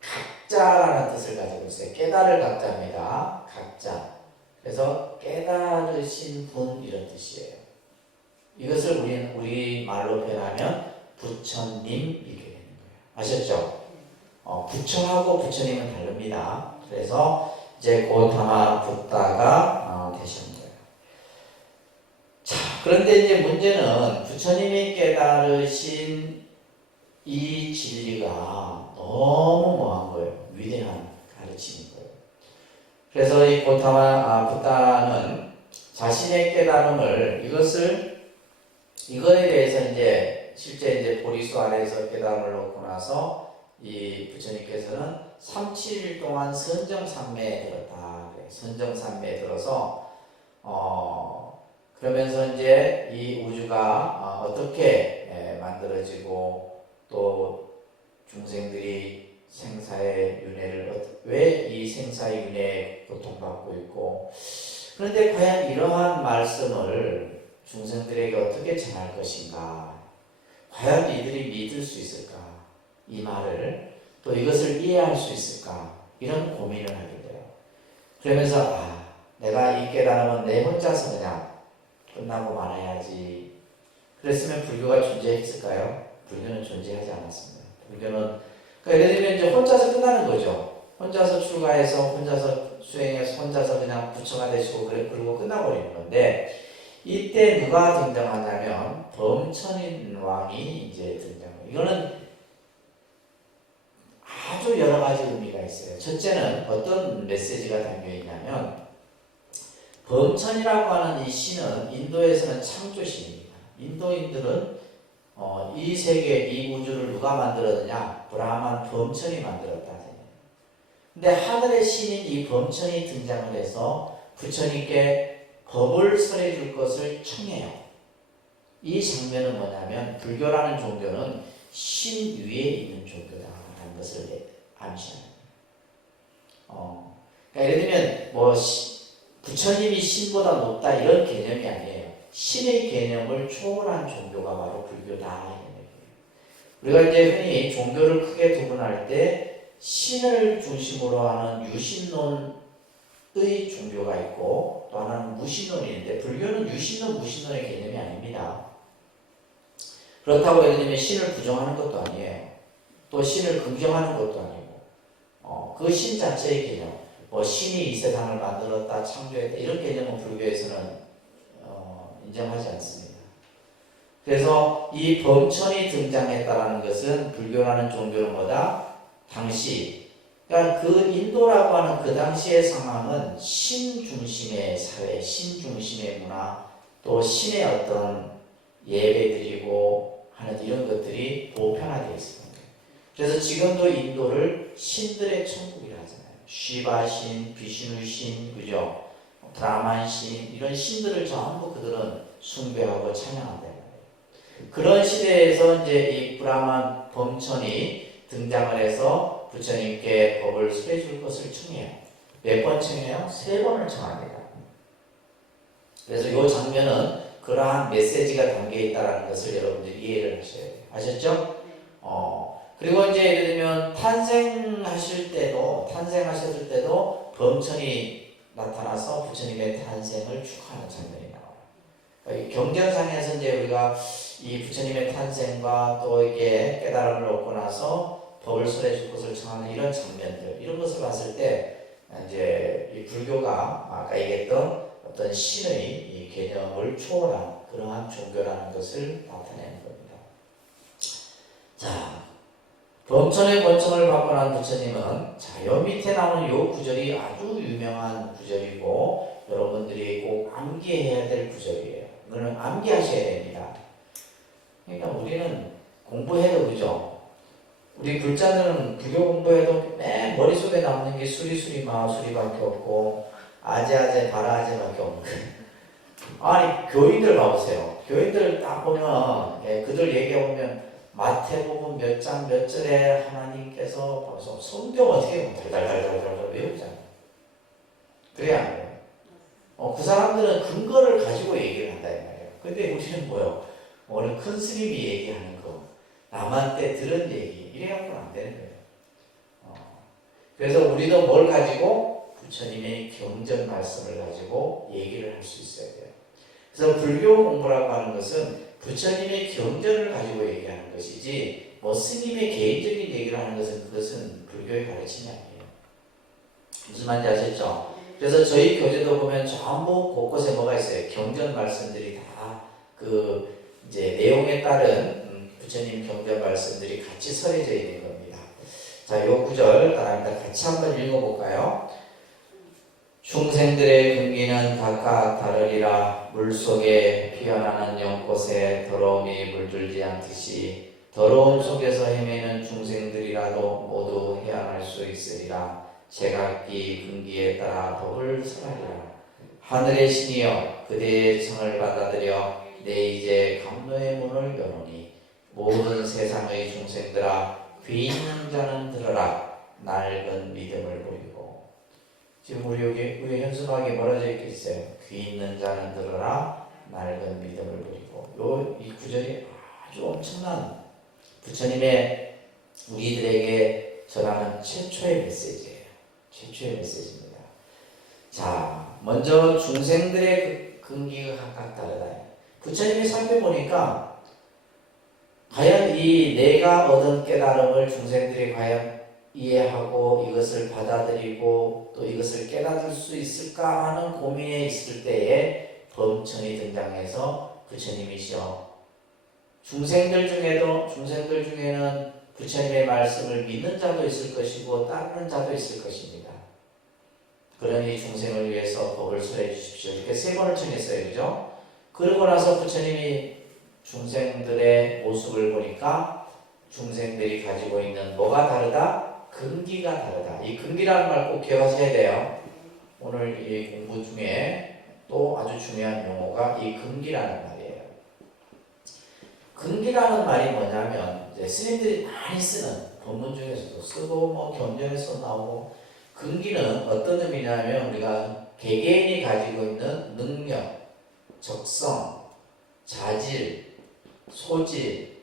각자라는 뜻을 가지고 있어요. 깨달을 각자입니다. 각자. 그래서 깨달으신 분 이런 뜻이에요. 이것을 우리 말로 표현하면 부처님 이렇게 되는 거예요. 아셨죠? 부처하고 부처님은 다릅니다. 그래서 이제 고타마 붓다가 되신 거예요. 자, 그런데 이제 문제는 부처님이 깨달으신 이 진리가 너무 뭐한 거예요? 위대한 가르침인 거예요. 그래서 이 고타마 붓다는 자신의 깨달음을 이거에 대해서 이제 실제 이제 보리수 아래에서 깨달음을 얻고 나서 이 부처님께서는 37일 동안 선정산매에 들었다. 선정산매에 들어서 그러면서 이제 이 우주가 어떻게 만들어지고 또 중생들이 생사의 윤회를 왜 이 생사의 윤회에 고통받고 있고 그런데 과연 이러한 말씀을 중생들에게 어떻게 전할 것인가? 과연 이들이 믿을 수 있을까? 이 말을 또 이것을 이해할 수 있을까? 이런 고민을 하게 돼요. 그러면서 내가 이 깨달음은 내 혼자서 그냥 끝나고 말아야지. 그랬으면 불교가 존재했을까요? 불교는 존재하지 않았습니다. 불교는 그러니까 예를 들면 이제 혼자서 끝나는 거죠. 혼자서 출가해서 혼자서 수행해서 혼자서 그냥 부처가 되시고 그리고 끝나버리는 건데 이때 누가 등장하냐면 범천인 왕이 이제 등장해요. 이거는 아주 여러 가지 의미가 있어요. 첫째는 어떤 메시지가 담겨 있냐면 범천이라고 하는 이 신은 인도에서는 창조신입니다. 인도인들은 이 세계, 이 우주를 누가 만들었느냐? 브라만 범천이 만들었다. 근데 하늘의 신인 이 범천이 등장을 해서 부처님께 법을 설해 줄 것을 청해요. 이 장면은 뭐냐면 불교라는 종교는 신 위에 있는 종교다라는 것을 암시합니다. 그러니까 예를 들면 뭐 부처님이 신보다 높다 이런 개념이 아니에요. 신의 개념을 초월한 종교가 바로 불교다. 우리가 이제 흔히 종교를 크게 구분할 때 신을 중심으로 하는 유신론의 종교가 있고 또 하나는 무신론이 있는데 불교는 유신론, 무신론의 개념이 아닙니다. 그렇다고 예를 들면 신을 부정하는 것도 아니에요. 또 신을 긍정하는 것도 아니고 그 신 자체의 개념, 뭐 신이 이 세상을 만들었다, 창조했다 이런 개념은 불교에서는 인정하지 않습니다. 그래서 이 범천이 등장했다는 것은 불교라는 종교는 뭐다? 당시, 그러니까 그 인도라고 하는 그 당시의 상황은 신 중심의 사회, 신 중심의 문화, 또 신의 어떤 예배드리고 하는 이런 것들이 보편화되어 있습니다. 그래서 지금도 인도를 신들의 천국이라 하잖아요. 쉬바 신, 비슈누 신, 그죠? 브라만 신, 이런 신들을 전부 그들은 숭배하고 찬양한다. 그런 시대에서 이제 이 브라만 범천이 등장을 해서 부처님께 법을 설해 줄 것을 청해요. 몇 번 청해요? 3번을 청합니다. 그래서 이 장면은 그러한 메시지가 담겨 있다는 것을 여러분들이 이해를 하셔야 돼요. 아셨죠? 그리고 이제 예를 들면 탄생하셨을 때도 범천이 나타나서 부처님의 탄생을 축하하는 장면이 나와요. 경전상에서 이제 우리가 이 부처님의 탄생과 또 이게 깨달음을 얻고 나서 법을 설해 줄 것을 청하는 이런 장면들, 이런 것을 봤을 때 이제 이 불교가 아까 얘기했던 어떤 신의 이 개념을 초월한 그러한 종교라는 것을 나타내는 겁니다. 자, 범천의 권총을 받고 난 부처님은 자, 요 밑에 나오는 요 구절이 아주 유명한 구절이고 여러분들이 꼭 암기해야 될 구절이에요. 이거는 암기하셔야 됩니다. 그러니까 우리는 공부해도 그죠? 우리 불자들은 불교 공부해도 맨 머릿속에 남는 게 수리수리 마수리밖에 없고 아재아재 바라아재밖에 없는 거예요. 아니 교인들 봐보세요. 교인들 딱 보면 그들 얘기해보면 마태복음 몇 장 몇 절에 하나님께서 벌써 성경 어떻게 달달달달달 외우잖아요. 그래야 안 돼요. 그 사람들은 근거를 가지고 얘기를 한다 이 말이에요. 근데 우리는 뭐요? 오늘 큰 스님이 얘기하는 거, 남한테 들은 얘기 이래갖고는 안 되는 거예요. 그래서 우리도 뭘 가지고 부처님의 경전 말씀을 가지고 얘기를 할 수 있어야 돼요. 그래서 불교 공부라고 하는 것은 부처님의 경전을 가지고 얘기하는 것이지 뭐 스님의 개인적인 얘기를 하는 것은 그것은 불교의 가르침이 아니에요. 무슨 말인지 아셨죠? 그래서 저희 교재도 보면 전부 곳곳에 뭐가 있어요? 경전 말씀들이 다 그 이제 내용에 따른 부처님 경전 말씀들이 같이 설해져 있는 겁니다. 자, 요 구절 따라합니다. 같이 한번 읽어볼까요? 중생들의 근기는 각각 다르리라. 물속에 피어나는 연꽃에 더러움이 물들지 않듯이 더러움 속에서 헤매는 중생들이라도 모두 해안할 수 있으리라. 제각기 근기에 따라 법을 설하리라. 하늘의 신이여 그대의 청을 받아들여 내 이제 감로의 문을 여노니 모든 세상의 중생들아 귀 있는 자는 들어라. 낡은 믿음을 보이고. 지금 우리 현수막에 뭐라 적혀있어요? 귀 있는 자는 들어라. 낡은 믿음을 보이고. 이 구절이 아주 엄청난 부처님의 우리들에게 전하는 최초의 메시지예요. 최초의 메시지입니다. 자, 먼저 중생들의 근기가 각각 다르다. 부처님이 살펴보니까 과연 이 내가 얻은 깨달음을 중생들이 과연 이해하고 이것을 받아들이고 또 이것을 깨닫을 수 있을까 하는 고민에 있을 때에 범천이 등장해서 부처님이시여 중생들 중에는 부처님의 말씀을 믿는 자도 있을 것이고 따르는 자도 있을 것입니다. 그러니 중생을 위해서 법을 설해 주십시오. 이렇게 3번을 청했어요. 그죠? 그러고 나서 부처님이 중생들의 모습을 보니까 중생들이 가지고 있는 뭐가 다르다? 근기가 다르다. 이 근기라는 말 꼭 기억하셔야 돼요. 오늘 이 공부 중에 또 아주 중요한 용어가 이 근기라는 말이에요. 근기라는 말이 뭐냐면 이제 스님들이 많이 쓰는 본문 중에서도 쓰고 뭐 경전에서 나오고 근기는 어떤 의미냐면 우리가 개개인이 가지고 있는 능력, 적성, 자질, 소질,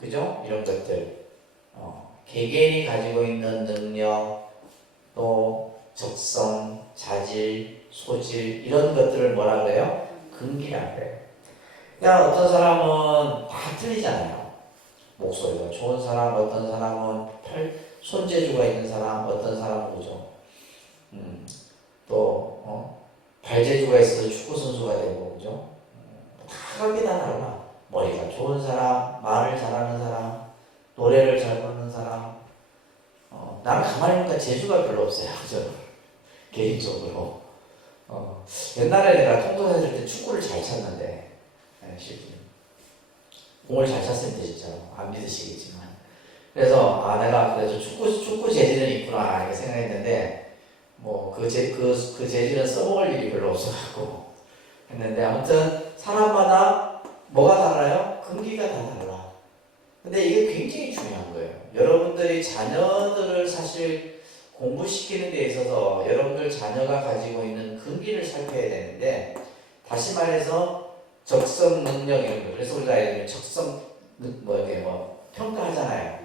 그죠? 이런 것들 개개인이 가지고 있는 능력, 또 적성, 자질, 소질 이런 것들을 뭐라 그래요? 근기라 그래요. 그러니까 어떤 사람은 다 틀리잖아요. 목소리가 좋은 사람, 어떤 사람은 손재주가 있는 사람, 어떤 사람은 뭐죠? 또 발재주가 있어서 축구 선수가 되고 그죠? 다 그게 다 달라. 머리가 좋은 사람, 말을 잘하는 사람, 노래를 잘 부르는 사람. 나는 가만히 보니까 재주가 별로 없어요. 그죠? 개인적으로. 옛날에 내가 통도사일 때 축구를 잘 찼는데, 실제 공을 잘 찼을 때 진짜 안 믿으시겠지만. 그래서 내가 그래서 축구 재질은 있구나 이렇게 생각했는데 뭐 그 재질은 써먹을 일이 별로 없어갖고 했는데 아무튼 사람마다 뭐가 달라요? 근기가 다 달라. 근데 이게 굉장히 중요한 거예요. 여러분들이 자녀들을 사실 공부시키는 데 있어서 여러분들 자녀가 가지고 있는 근기를 살펴야 되는데 다시 말해서 적성 능력 이런 거. 그래서 우리가 예를 들면 적성 평가하잖아요.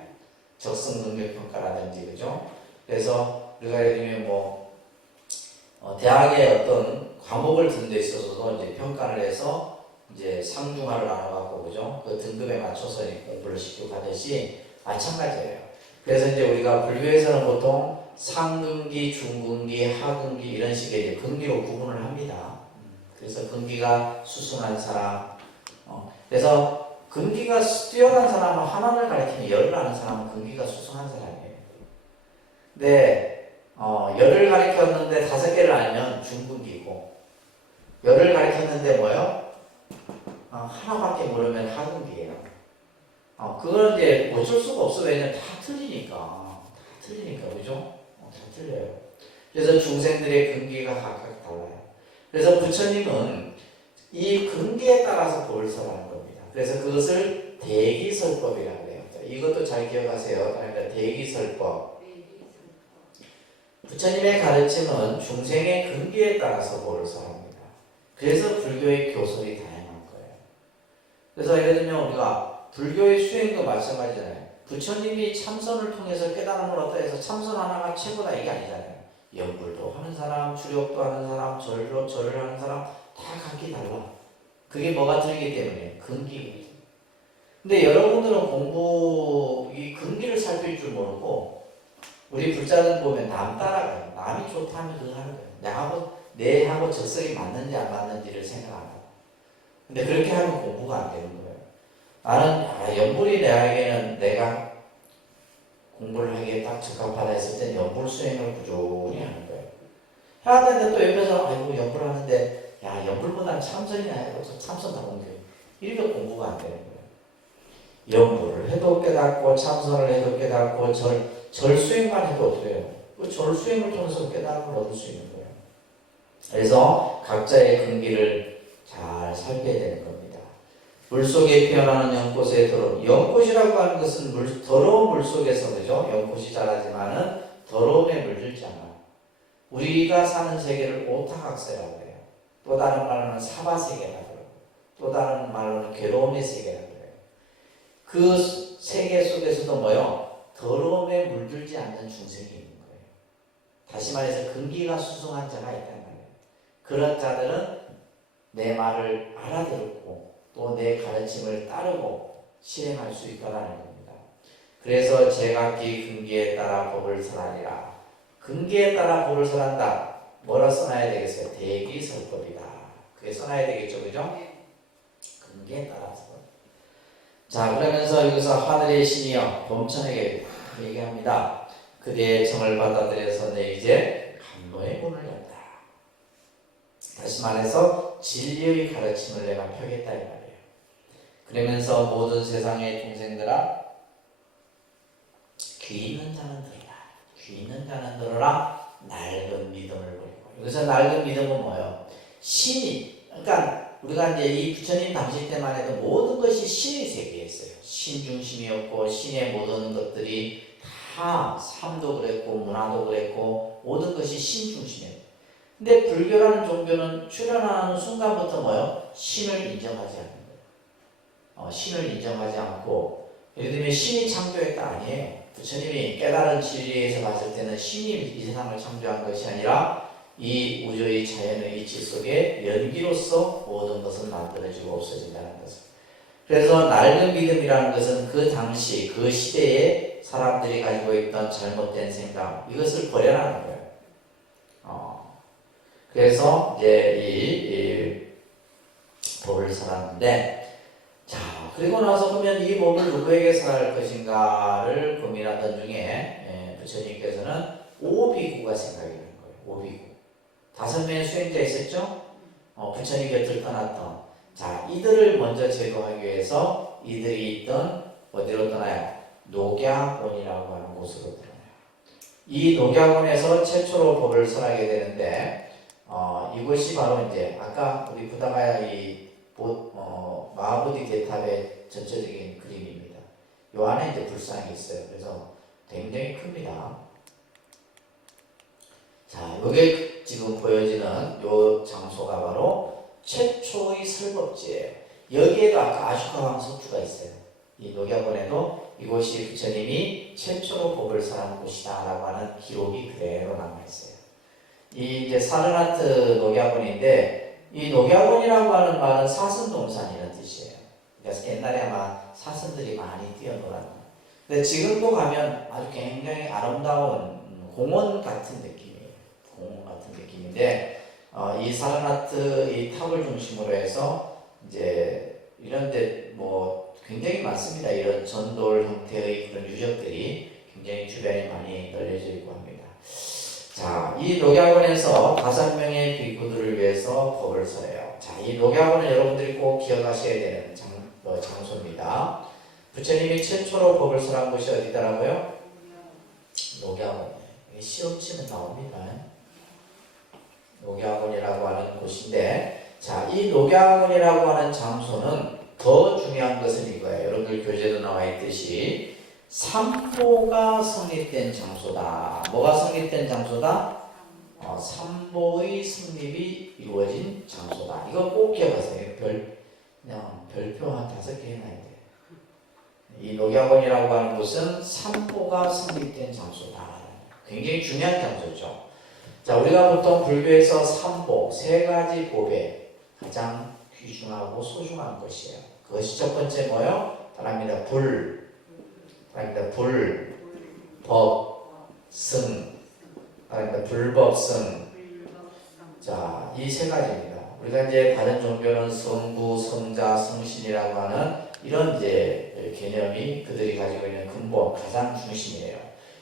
적성 능력 평가라든지 그죠? 그래서 우리가 예를 들면 대학의 어떤 과목을 듣는 데 있어서도 이제 평가를 해서 이제 상중하를 나눠갖고 그죠? 그 등급에 맞춰서 공부를 시키고 하듯이 마찬가지예요. 그래서 이제 우리가 불교에서는 보통 상근기, 중근기, 하근기 이런 식의 이제 근기로 구분을 합니다. 그래서 근기가 수승한 사람, 그래서 근기가 뛰어난 사람은 하나를 가리키면 열을 아는 사람은 근기가 수승한 사람이에요. 근데 열을 가리켰는데 5개를 알면 중근기고 열을 가리켰는데 뭐요? 하나밖에 모르면 하근기예요. 그건 이제 어쩔 수가 없어. 왜냐면 다 틀리니까. 그죠? 다 틀려요. 그래서 중생들의 근기가 각각 달라요. 그래서 부처님은 이 근기에 따라서 법을 설하는 겁니다. 그래서 그것을 대기설법이라고 해요. 이것도 잘 기억하세요. 그러니까 대기설법. 부처님의 가르침은 중생의 근기에 따라서 법을 설합니다. 그래서 불교의 교설이 다양한 거예요. 그래서 예를 들면 우리가 불교의 수행도 마찬가지잖아요. 부처님이 참선을 통해서 깨달음을 얻다 해서 참선 하나가 최고다 이게 아니잖아요. 연불도 하는 사람, 주력도 하는 사람, 절을 하는 사람 다 각기 달라. 그게 뭐가 틀리기 때문에 근기거든요. 근데 여러분들은 이 근기를 살필 줄 모르고 우리 불자들 보면 남 따라가요. 남이 좋다면 그거 하는 거예요. 내하고 적성이 맞는지 안 맞는지를 생각 안 하고. 근데 그렇게 하면 공부가 안 되는 거예요. 나는 연불이 내에게는 내가 공부를 하기에 딱 적합하다 했을 때 연불 수행을 꾸준히 하는 거예요. 해야 되는데 또 옆에서 연불 하는데 연불보다는 참선이나 해도 참선 다 공부. 이렇게 공부가 안 되는 거예요. 연불을 해도 깨닫고 참선을 해도 깨닫고 절 수행만 해도 돼요. 그 절 수행을 통해서 깨달음을 얻을 수 있는 거예요. 그래서 각자의 근기를 잘 살펴야 되는 겁니다. 물속에 피어나는 연꽃의 더러움. 연꽃이라고 하는 것은 더러운 물속에서 그죠? 연꽃이 자라지만은 더러움에 물들지 않아. 우리가 사는 세계를 오타각세라고 해요. 또 다른 말로는 사바세계라고 해요. 또 다른 말로는 괴로움의 세계라고 해요. 그 세계 속에서도 더러움에 물들지 않는 중생이 있는 거예요. 다시 말해서 근기가 수승한 자가 있단 말이에요. 그런 자들은 내 말을 알아듣고 또 내 가르침을 따르고 실행할 수 있다는 겁니다. 그래서 제각기 근기에 따라 법을 설하니라. 근기에 따라 법을 설한다. 뭐라 써놔야 되겠어요? 대기설법이다. 그게 써놔야 되겠죠, 그죠? 근기에 따라서. 자, 그러면서 여기서 하늘의 신이여 범천에게 얘기합니다. 그대의 정을 받아들여서 내 이제 감동의 문을 연다. 다시 말해서 진리의 가르침을 내가 펴겠다 이 말이에요. 그러면서 모든 세상의 동생들아 귀 있는 자는 들어라. 귀 있는 자는 들어라. 낡은 믿음을 버리고. 여기서 낡은 믿음은 뭐예요? 신이, 그러니까 우리가 이제 이 부처님 당시 때만 해도 모든 것이 신의 세계였어요. 신 중심이었고 신의 모든 것들이 다 삶도 그랬고 문화도 그랬고 모든 것이 신 중심이에요. 근데 불교라는 종교는 출현하는 순간부터 뭐예요? 신을 인정하지 않는 거예요. 신을 인정하지 않고 예를 들면 신이 창조했다 아니에요. 부처님이 깨달은 진리에서 봤을 때는 신이 이 세상을 창조한 것이 아니라 이 우주의 자연의 이치 속에 연기로서 모든 것은 만들어지고 없어진다는 것을. 그래서 낡은 믿음이라는 것은 그 당시 그 시대에 사람들이 가지고 있던 잘못된 생각 이것을 버려라는 거예요. 그래서 이제 이 법을 설하는데, 자 그리고 나서 그러면 이 법을 누구에게 설할 것인가를 고민하던 중에 부처님께서는 오비구가 생각이 나는 거예요. 오비구. 5명의 수행자 있었죠? 부처님 곁을 떠났던. 자, 이들을 먼저 제거하기 위해서 이들이 있던 어디로 떠나요? 녹야원이라고 하는 곳으로 떠나요. 이 녹야원에서 최초로 법을 설하게 되는데, 이것이 바로 이제 아까 우리 부다가야 이 마하보디 대탑의 전체적인 그림입니다. 요 안에 이제 불상이 있어요. 그래서 굉장히 큽니다. 자, 요게 지금 보여지는 요 장소가 바로 최초의 설법지예요. 여기에도 아까 아슈카왕 석주가 있어요. 이 녹야본에도 이곳이 부처님이 최초로 법을 설한 곳이다 라고 하는 기록이 그대로 남아있어요. 이 이제 사르나트 녹야본인데, 이 녹야본이라고 하는 말은 사슴동산 이런 뜻이에요. 그래서 옛날에 아마 사슴들이 많이 뛰어놀았는. 근데 지금도 가면 아주 굉장히 아름다운 공원 같은 느낌이에요. 공원 같은 느낌인데, 이 사르나트 이 탑을 중심으로 해서 이제 이런데 뭐 굉장히 많습니다. 이런 전돌 형태의 그런 유적들이 굉장히 주변에 많이 널려져 있고 합니다. 자, 이 녹야원에서 5명의 비구들을 위해서 법을 설해요. 자, 이 녹야원은 여러분들이 꼭 기억하셔야 되는 장소입니다. 부처님이 최초로 법을 설한 곳이 어디더라고요? 녹야원. 시험 치면 나옵니다. 녹야원이라고 하는 곳인데, 자, 이 녹야원이라고 하는 장소는 더 중요한 것은 이거예요. 여러분들 교재도 나와 있듯이 삼보가 성립된 장소다. 뭐가 성립된 장소다? 삼보의 성립이 이루어진 장소다. 이거 꼭 기억하세요. 그냥 별표 한 5개 해놔야 돼요. 이 녹야원이라고 하는 곳은 삼보가 성립된 장소다. 굉장히 중요한 장소죠. 자, 우리가 보통 불교에서 삼보, 3가지 법에 가장 귀중하고 소중한 것이에요. 그것이 첫 번째 뭐요? 바랍니다. 불, 법, 승. 불법, 승. 자, 이 3가지입니다. 우리가 이제 다른 종교는 성부, 성자, 성신이라고 하는 이런 이제 개념이 그들이 가지고 있는 근본, 가장 중심이에요.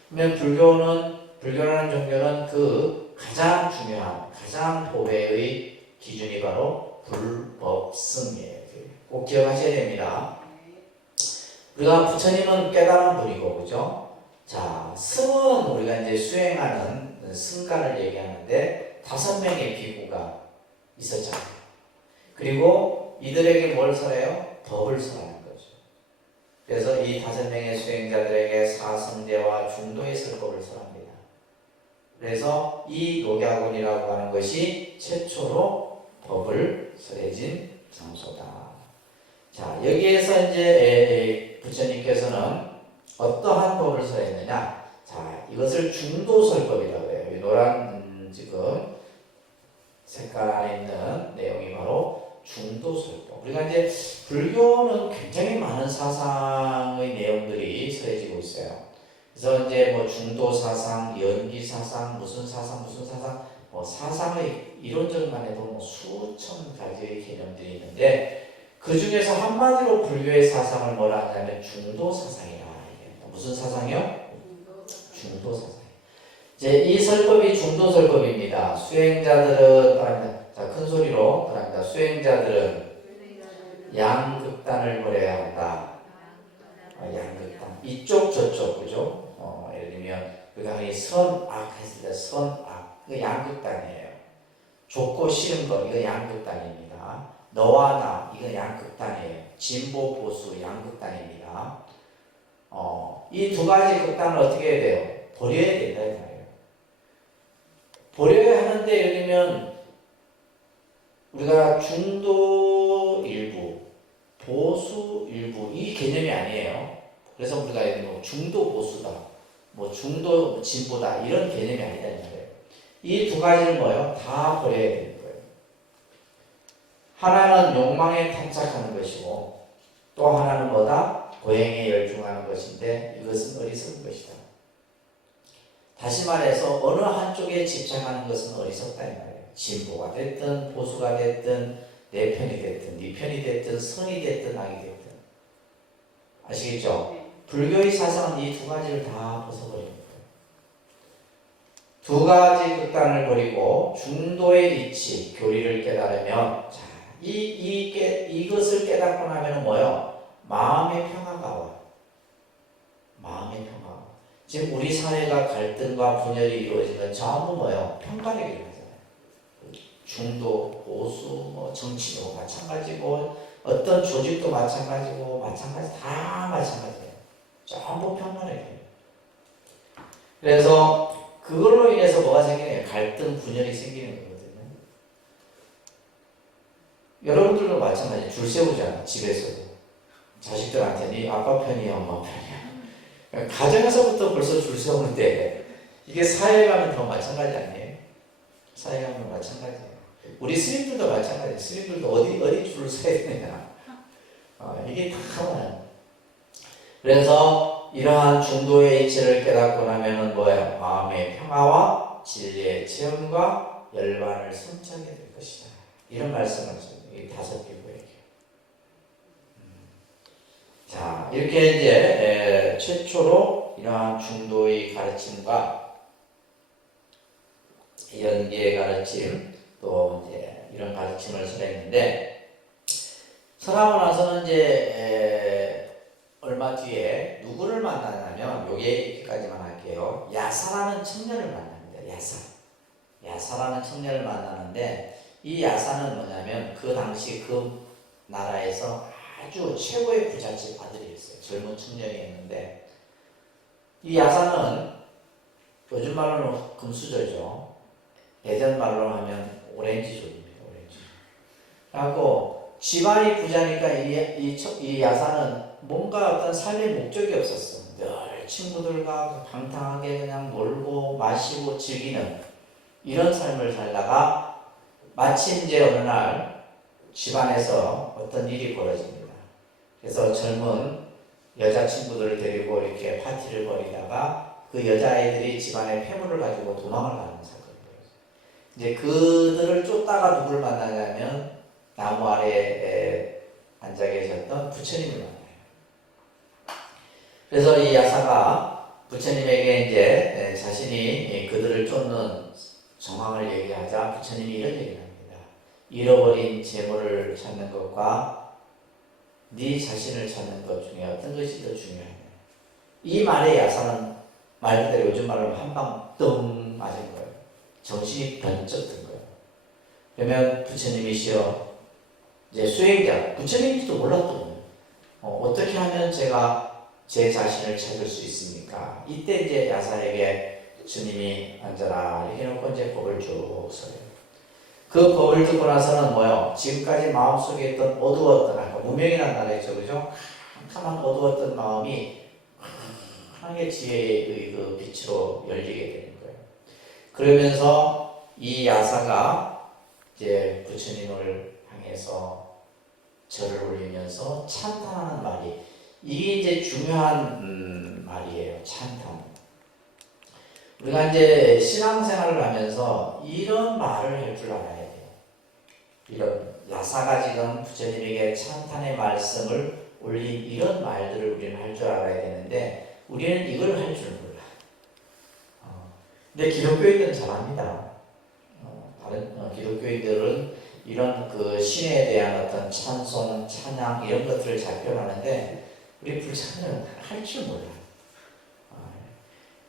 그러면 불교라는 종교는 그 가장 중요한, 가장 보배의 기준이 바로 불법, 승이에요. 꼭 기억하셔야 됩니다. 우리가 부처님은 깨달은 분이고, 그죠? 자, 승은 우리가 이제 수행하는 승가를 얘기하는데 5명의 비구가 있었잖아요. 그리고 이들에게 뭘 설해요? 법을 설하는 거죠. 그래서 이 5명의 수행자들에게 사성제와 중도의 설법을 설합니다. 그래서 이 녹야곤이라고 하는 것이 최초로 법을 설해진 장소다. 자, 여기에서 이제 부처님께서는 어떠한 법을 설했느냐? 자, 이것을 중도설법이라고 해요. 이 노란 지금 색깔 안에 있는 내용이 바로 중도설법. 우리가 이제 불교는 굉장히 많은 사상의 내용들이 설해지고 있어요. 그래서 이제 뭐 중도사상, 연기사상, 무슨 사상, 뭐 사상의 이론적만 해도 뭐 수천 가지의 개념들이 있는데, 그 중에서 한마디로 불교의 사상을 뭐라 하냐면 중도 사상이라. 무슨 사상이요? 중도 사상. 이제 이 설법이 중도 설법입니다. 수행자들은 자, 큰 소리로 따라합니다. 수행자들은 양극단을 버려야 한다. 양극단. 이쪽 저쪽 그죠? 예를 들면 우리가 이 선악 했을 때 선악 이거 양극단이에요. 좋고 싫은 거 이거 양극단입니다. 너와 나 이거 양극단이에요. 진보 보수 양극단입니다. 이 두 가지 극단을 어떻게 해야 돼요? 버려야 된다 이 말이에요. 버려야 하는데 예를 들면 우리가 중도 일부, 보수 일부 이 개념이 아니에요. 그래서 우리가 뭐 중도 보수다, 뭐 중도 진보다 이런 개념이 아니다 이 말이에요. 이 두 가지를 뭐예요? 다 버려야 되는 거예요. 하나는 욕망에 탐착하는 것이고 또 하나는 뭐다? 고행에 열중하는 것인데 이것은 어리석은 것이다. 다시 말해서 어느 한쪽에 집착하는 것은 어리석다 이 말이에요. 진보가 됐든 보수가 됐든 내 편이 됐든 네 편이 됐든 선이 됐든 악이 됐든 아시겠죠? 불교의 사상은 이 두 가지를 다 벗어버리는 거예요. 두 가지 극단을 버리고 중도의 이치, 교리를 깨달으면 자, 이것을 깨닫고 나면 뭐예요? 마음의 평화가 와. 마음의 평화. 지금 우리 사회가 갈등과 분열이 이루어지는 전부 뭐예요? 평가를 얘기하잖아요. 중도, 보수, 뭐 정치도 마찬가지고 어떤 조직도 마찬가지고 다 마찬가지예요. 전부 평가를 얘기해요. 그래서 그걸로 인해서 뭐가 생기냐면 갈등, 분열이 생기는 거거든요. 여러분들도 마찬가지예요. 줄 세우잖아요. 집에서도. 자식들한테 네 아빠 편이야 엄마 편이야. 가정에서부터 벌써 줄 세우는데 이게 사회에 가면 더 마찬가지 아니에요? 사회에 가면 마찬가지예요. 우리 스님들도 마찬가지예요. 스님들도 어디 줄을 서야 되냐. 이게 다 많아요. 그래서 이러한 중도의 이치를 깨닫고 나면은 뭐예요? 마음의 평화와 진리의 체험과 열반을 성취하게 될 것이다. 이런 말씀을 이 다섯 개고에게. 자, 이렇게 이제 최초로 이러한 중도의 가르침과 연기의 가르침 또 이제 이런 가르침을 설했는데 설하고 나서는 이제 얼마 뒤에 누구를 만나냐면 여기까지만 할게요. 야사라는 청년을 만납니다. 야사라는 청년을 만나는데 이 야사는 뭐냐면 그 당시 그 나라에서 아주 최고의 부잣집 아들이었어요. 젊은 청년이었는데 이 야사는 요즘 말로는 금수저죠. 예전 말로 하면 오렌지족입니다. 오렌지. 그래갖고 집안이 부자니까 이 야사는 뭔가 어떤 삶의 목적이 없었어. 늘 친구들과 방탕하게 그냥 놀고 마시고 즐기는 이런 삶을 살다가 마침 이제 어느 날 집안에서 어떤 일이 벌어집니다. 그래서 젊은 여자친구들을 데리고 이렇게 파티를 벌이다가 그 여자아이들이 집안의 폐물을 가지고 도망을 가는 사건이에요. 이제 그들을 쫓다가 누구를 만나냐면 나무 아래에 앉아 계셨던 부처님을 만나요. 그래서 이 야사가 부처님에게 이제 자신이 그들을 쫓는 정황을 얘기하자 부처님이 이런 얘기를 합니다. 잃어버린 재물을 찾는 것과 네 자신을 찾는 것 중에 어떤 것이 더 중요하냐. 이 말에 야사는 말 그대로 요즘 말로 한 방 뚱 맞은 거예요. 정신이 번쩍 든 거예요. 그러면 부처님이시여 이제 수행자, 부처님도 몰랐던 거예요. 어떻게 하면 제가 제 자신을 찾을 수 있습니까? 이때 이제 야사에게 주님이 앉아라 이렇게 해놓고 이제 법을 쭉 써요. 그 법을 듣고 나서는 뭐요? 지금까지 마음속에 있던 어두웠던 무명이라는 나라죠, 그죠? 캄캄한 어두웠던 마음이 하나님의 지혜의 그 빛으로 열리게 되는 거예요. 그러면서 이 야사가 이제 부처님을 향해서 절을 올리면서 찬탄하는 말이 이게 이제 중요한 말이에요. 찬탄. 우리가 이제 신앙생활을 하면서 이런 말을 할 줄 알아야 돼요. 이런 야사가 지금 부처님에게 찬탄의 말씀을 올린 이런 말들을 우리는 할 줄 알아야 되는데 우리는 이걸 할 줄 몰라. 근데 기독교인들은 잘합니다. 다른 기독교인들은 이런 그 신에 대한 어떤 찬송, 찬양 이런 것들을 잘 표현하는데 우리 불자는 할 줄 몰라.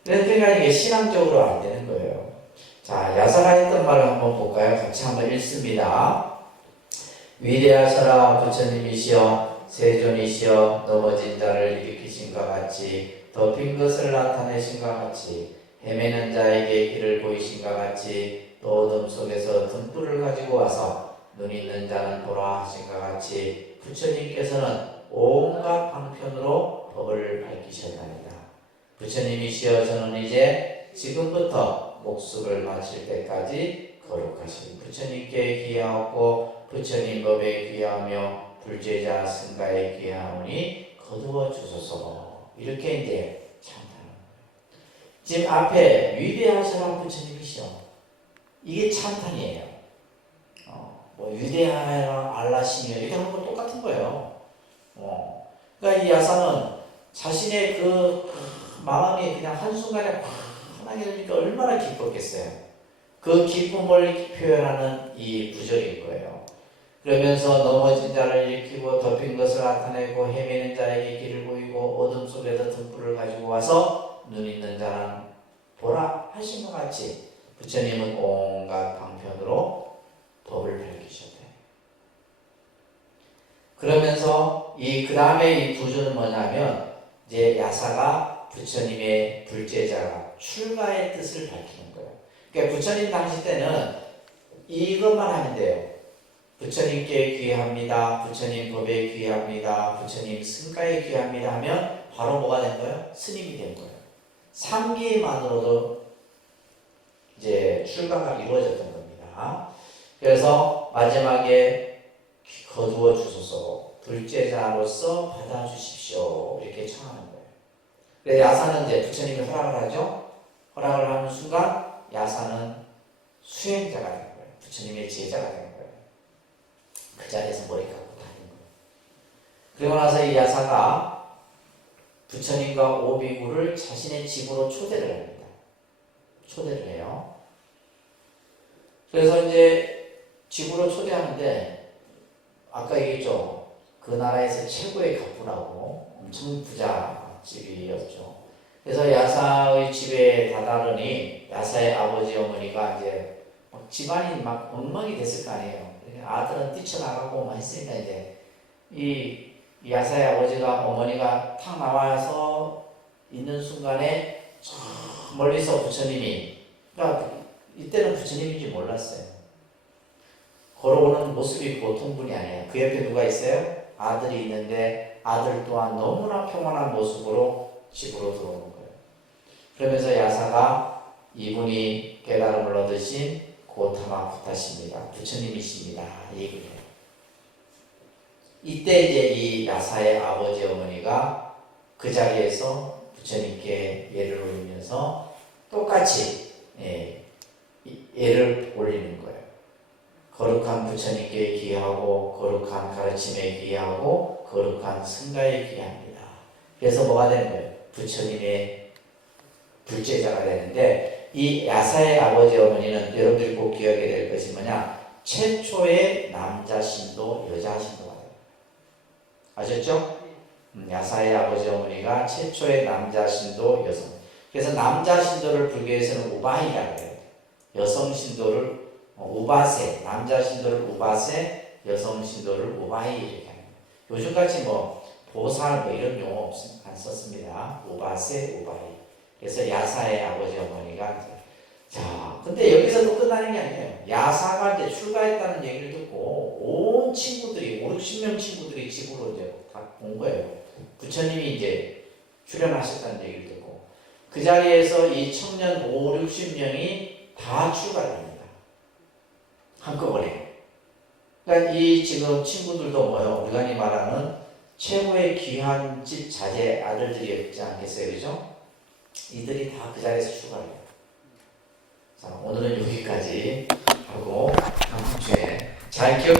그러니까 이게 신앙적으로 안 되는 거예요. 자, 야사가 했던 말을 한번 볼까요? 같이 한번 읽습니다. 위대하셔라 부처님이시여 세존이시여 넘어진 자를 일으키신과 같이 덮인 것을 나타내신과 같이 헤매는 자에게 길을 보이신과 같이 또 어둠 속에서 등불을 가지고 와서 눈 있는 자는 보라 하신과 같이 부처님께서는 온갖 방편으로 법을 밝히셨나이다. 부처님이시여 저는 이제 지금부터 목숨을 마칠 때까지 거룩하신 부처님께 귀하옵고 부처님 법에 귀하며 불제자 승가에 귀하오니 거두어 주소서. 이렇게 이제 찬탄하는 거예요. 지금 앞에 위대하시라 부처님이시여 이게 찬탄이에요. 뭐 위대하라 알라시며 이렇게 하는 건 똑같은 거예요. 그러니까 이 야사는 자신의 그 마음이 그냥 한순간에 하나님 되니까 얼마나 기뻤겠어요. 그 기쁨을 표현하는 이 구절인 거예요. 그러면서 넘어진 자를 일으키고 덮인 것을 나타내고 헤매는 자에게 길을 보이고 어둠 속에서 등불을 가지고 와서 눈 있는 자는 보라 하신 것 같이 부처님은 온갖 방편으로 법을 밝히셨대요. 그러면서 그 다음에 이 구절은 뭐냐면 이제 야사가 부처님의 불제자가 출가의 뜻을 밝히는 거예요. 그러니까 부처님 당시 때는 이것만 하면 돼요. 부처님께 귀합니다. 부처님 법에 귀합니다. 부처님 승가에 귀합니다 하면 바로 뭐가 된 거예요? 스님이 된 거예요. 3기만으로도 이제 출가가 이루어졌던 겁니다. 그래서 마지막에 거두어 주소서 불제자로서 받아주십시오 이렇게 청하는 거예요. 그래서 야사는 이제 부처님이 허락을 하죠. 허락을 하는 순간 야사는 수행자가 된 거예요. 부처님의 제자가 된 거예요. 그 자리에서 머리 감고 다니는 거예요. 그리고 나서 이 야사가 부처님과 오비구를 자신의 집으로 초대를 합니다. 초대를 해요. 그래서 이제 집으로 초대하는데 아까 얘기했죠. 그 나라에서 최고의 가부라고 엄청 부자 집이었죠. 그래서 야사의 집에 다다르니 야사의 아버지 어머니가 이제 막 집안이 막 엉망이 됐을 거 아니에요. 아들은 뛰쳐나가고 막 했으니까 이제 이 야사의 아버지가 어머니가 탁 나와서 있는 순간에 저 멀리서 부처님이 그러니까 이때는 부처님인지 몰랐어요. 걸어오는 모습이 보통 분이 아니에요. 그 옆에 누가 있어요? 아들이 있는데 아들 또한 너무나 평온한 모습으로 집으로 들어오는 거예요. 그러면서 야사가 이분이 깨달음을 얻으신 고타마 부타십니다. 부처님이십니다. 얘기를 해요. 이때 이제 이 야사의 아버지 어머니가 그 자리에서 부처님께 예를 올리면서 똑같이 예를 올리는 거예요. 거룩한 부처님께 귀하고 거룩한 가르침에 귀하고 거룩한 승가에 귀합니다. 그래서 뭐가 되는 거예요? 부처님의 불제자가 되는데 이 야사의 아버지 어머니는 여러분들이 꼭 기억해야 될 것이 뭐냐? 최초의 남자 신도 여자 신도가 돼요. 아셨죠? 야사의 아버지 어머니가 최초의 남자 신도 여성. 그래서 남자 신도를 불교에서는 우바이라고 해요. 여성 신도를 우바세, 남자 신도를 우바세, 여성 신도를 우바이 이렇게 합니다. 요즘같이 뭐 보살 뭐 이런 용어 안 썼습니다. 우바세, 우바이. 그래서 야사의 아버지 어머니가 자, 근데 여기서도 끝나는 게 아니에요. 야사가 이제 출가했다는 얘기를 듣고 온 친구들이 5, 60명 친구들이 집으로 이제 다 온 거예요. 부처님이 이제 출연하셨다는 얘기를 듣고 그 자리에서 이 청년 5, 60명이 다 출가를 합니다. 한꺼번에. 그러니까 이 지금 친구들도 뭐요? 우리가 말하는 최고의 귀한 집 자제 아들들이었지 않겠어요? 그죠? 이들이 다 그 자리에서 출가를 해요. 자, 오늘은 여기까지 하고 다음 주에 잘 기억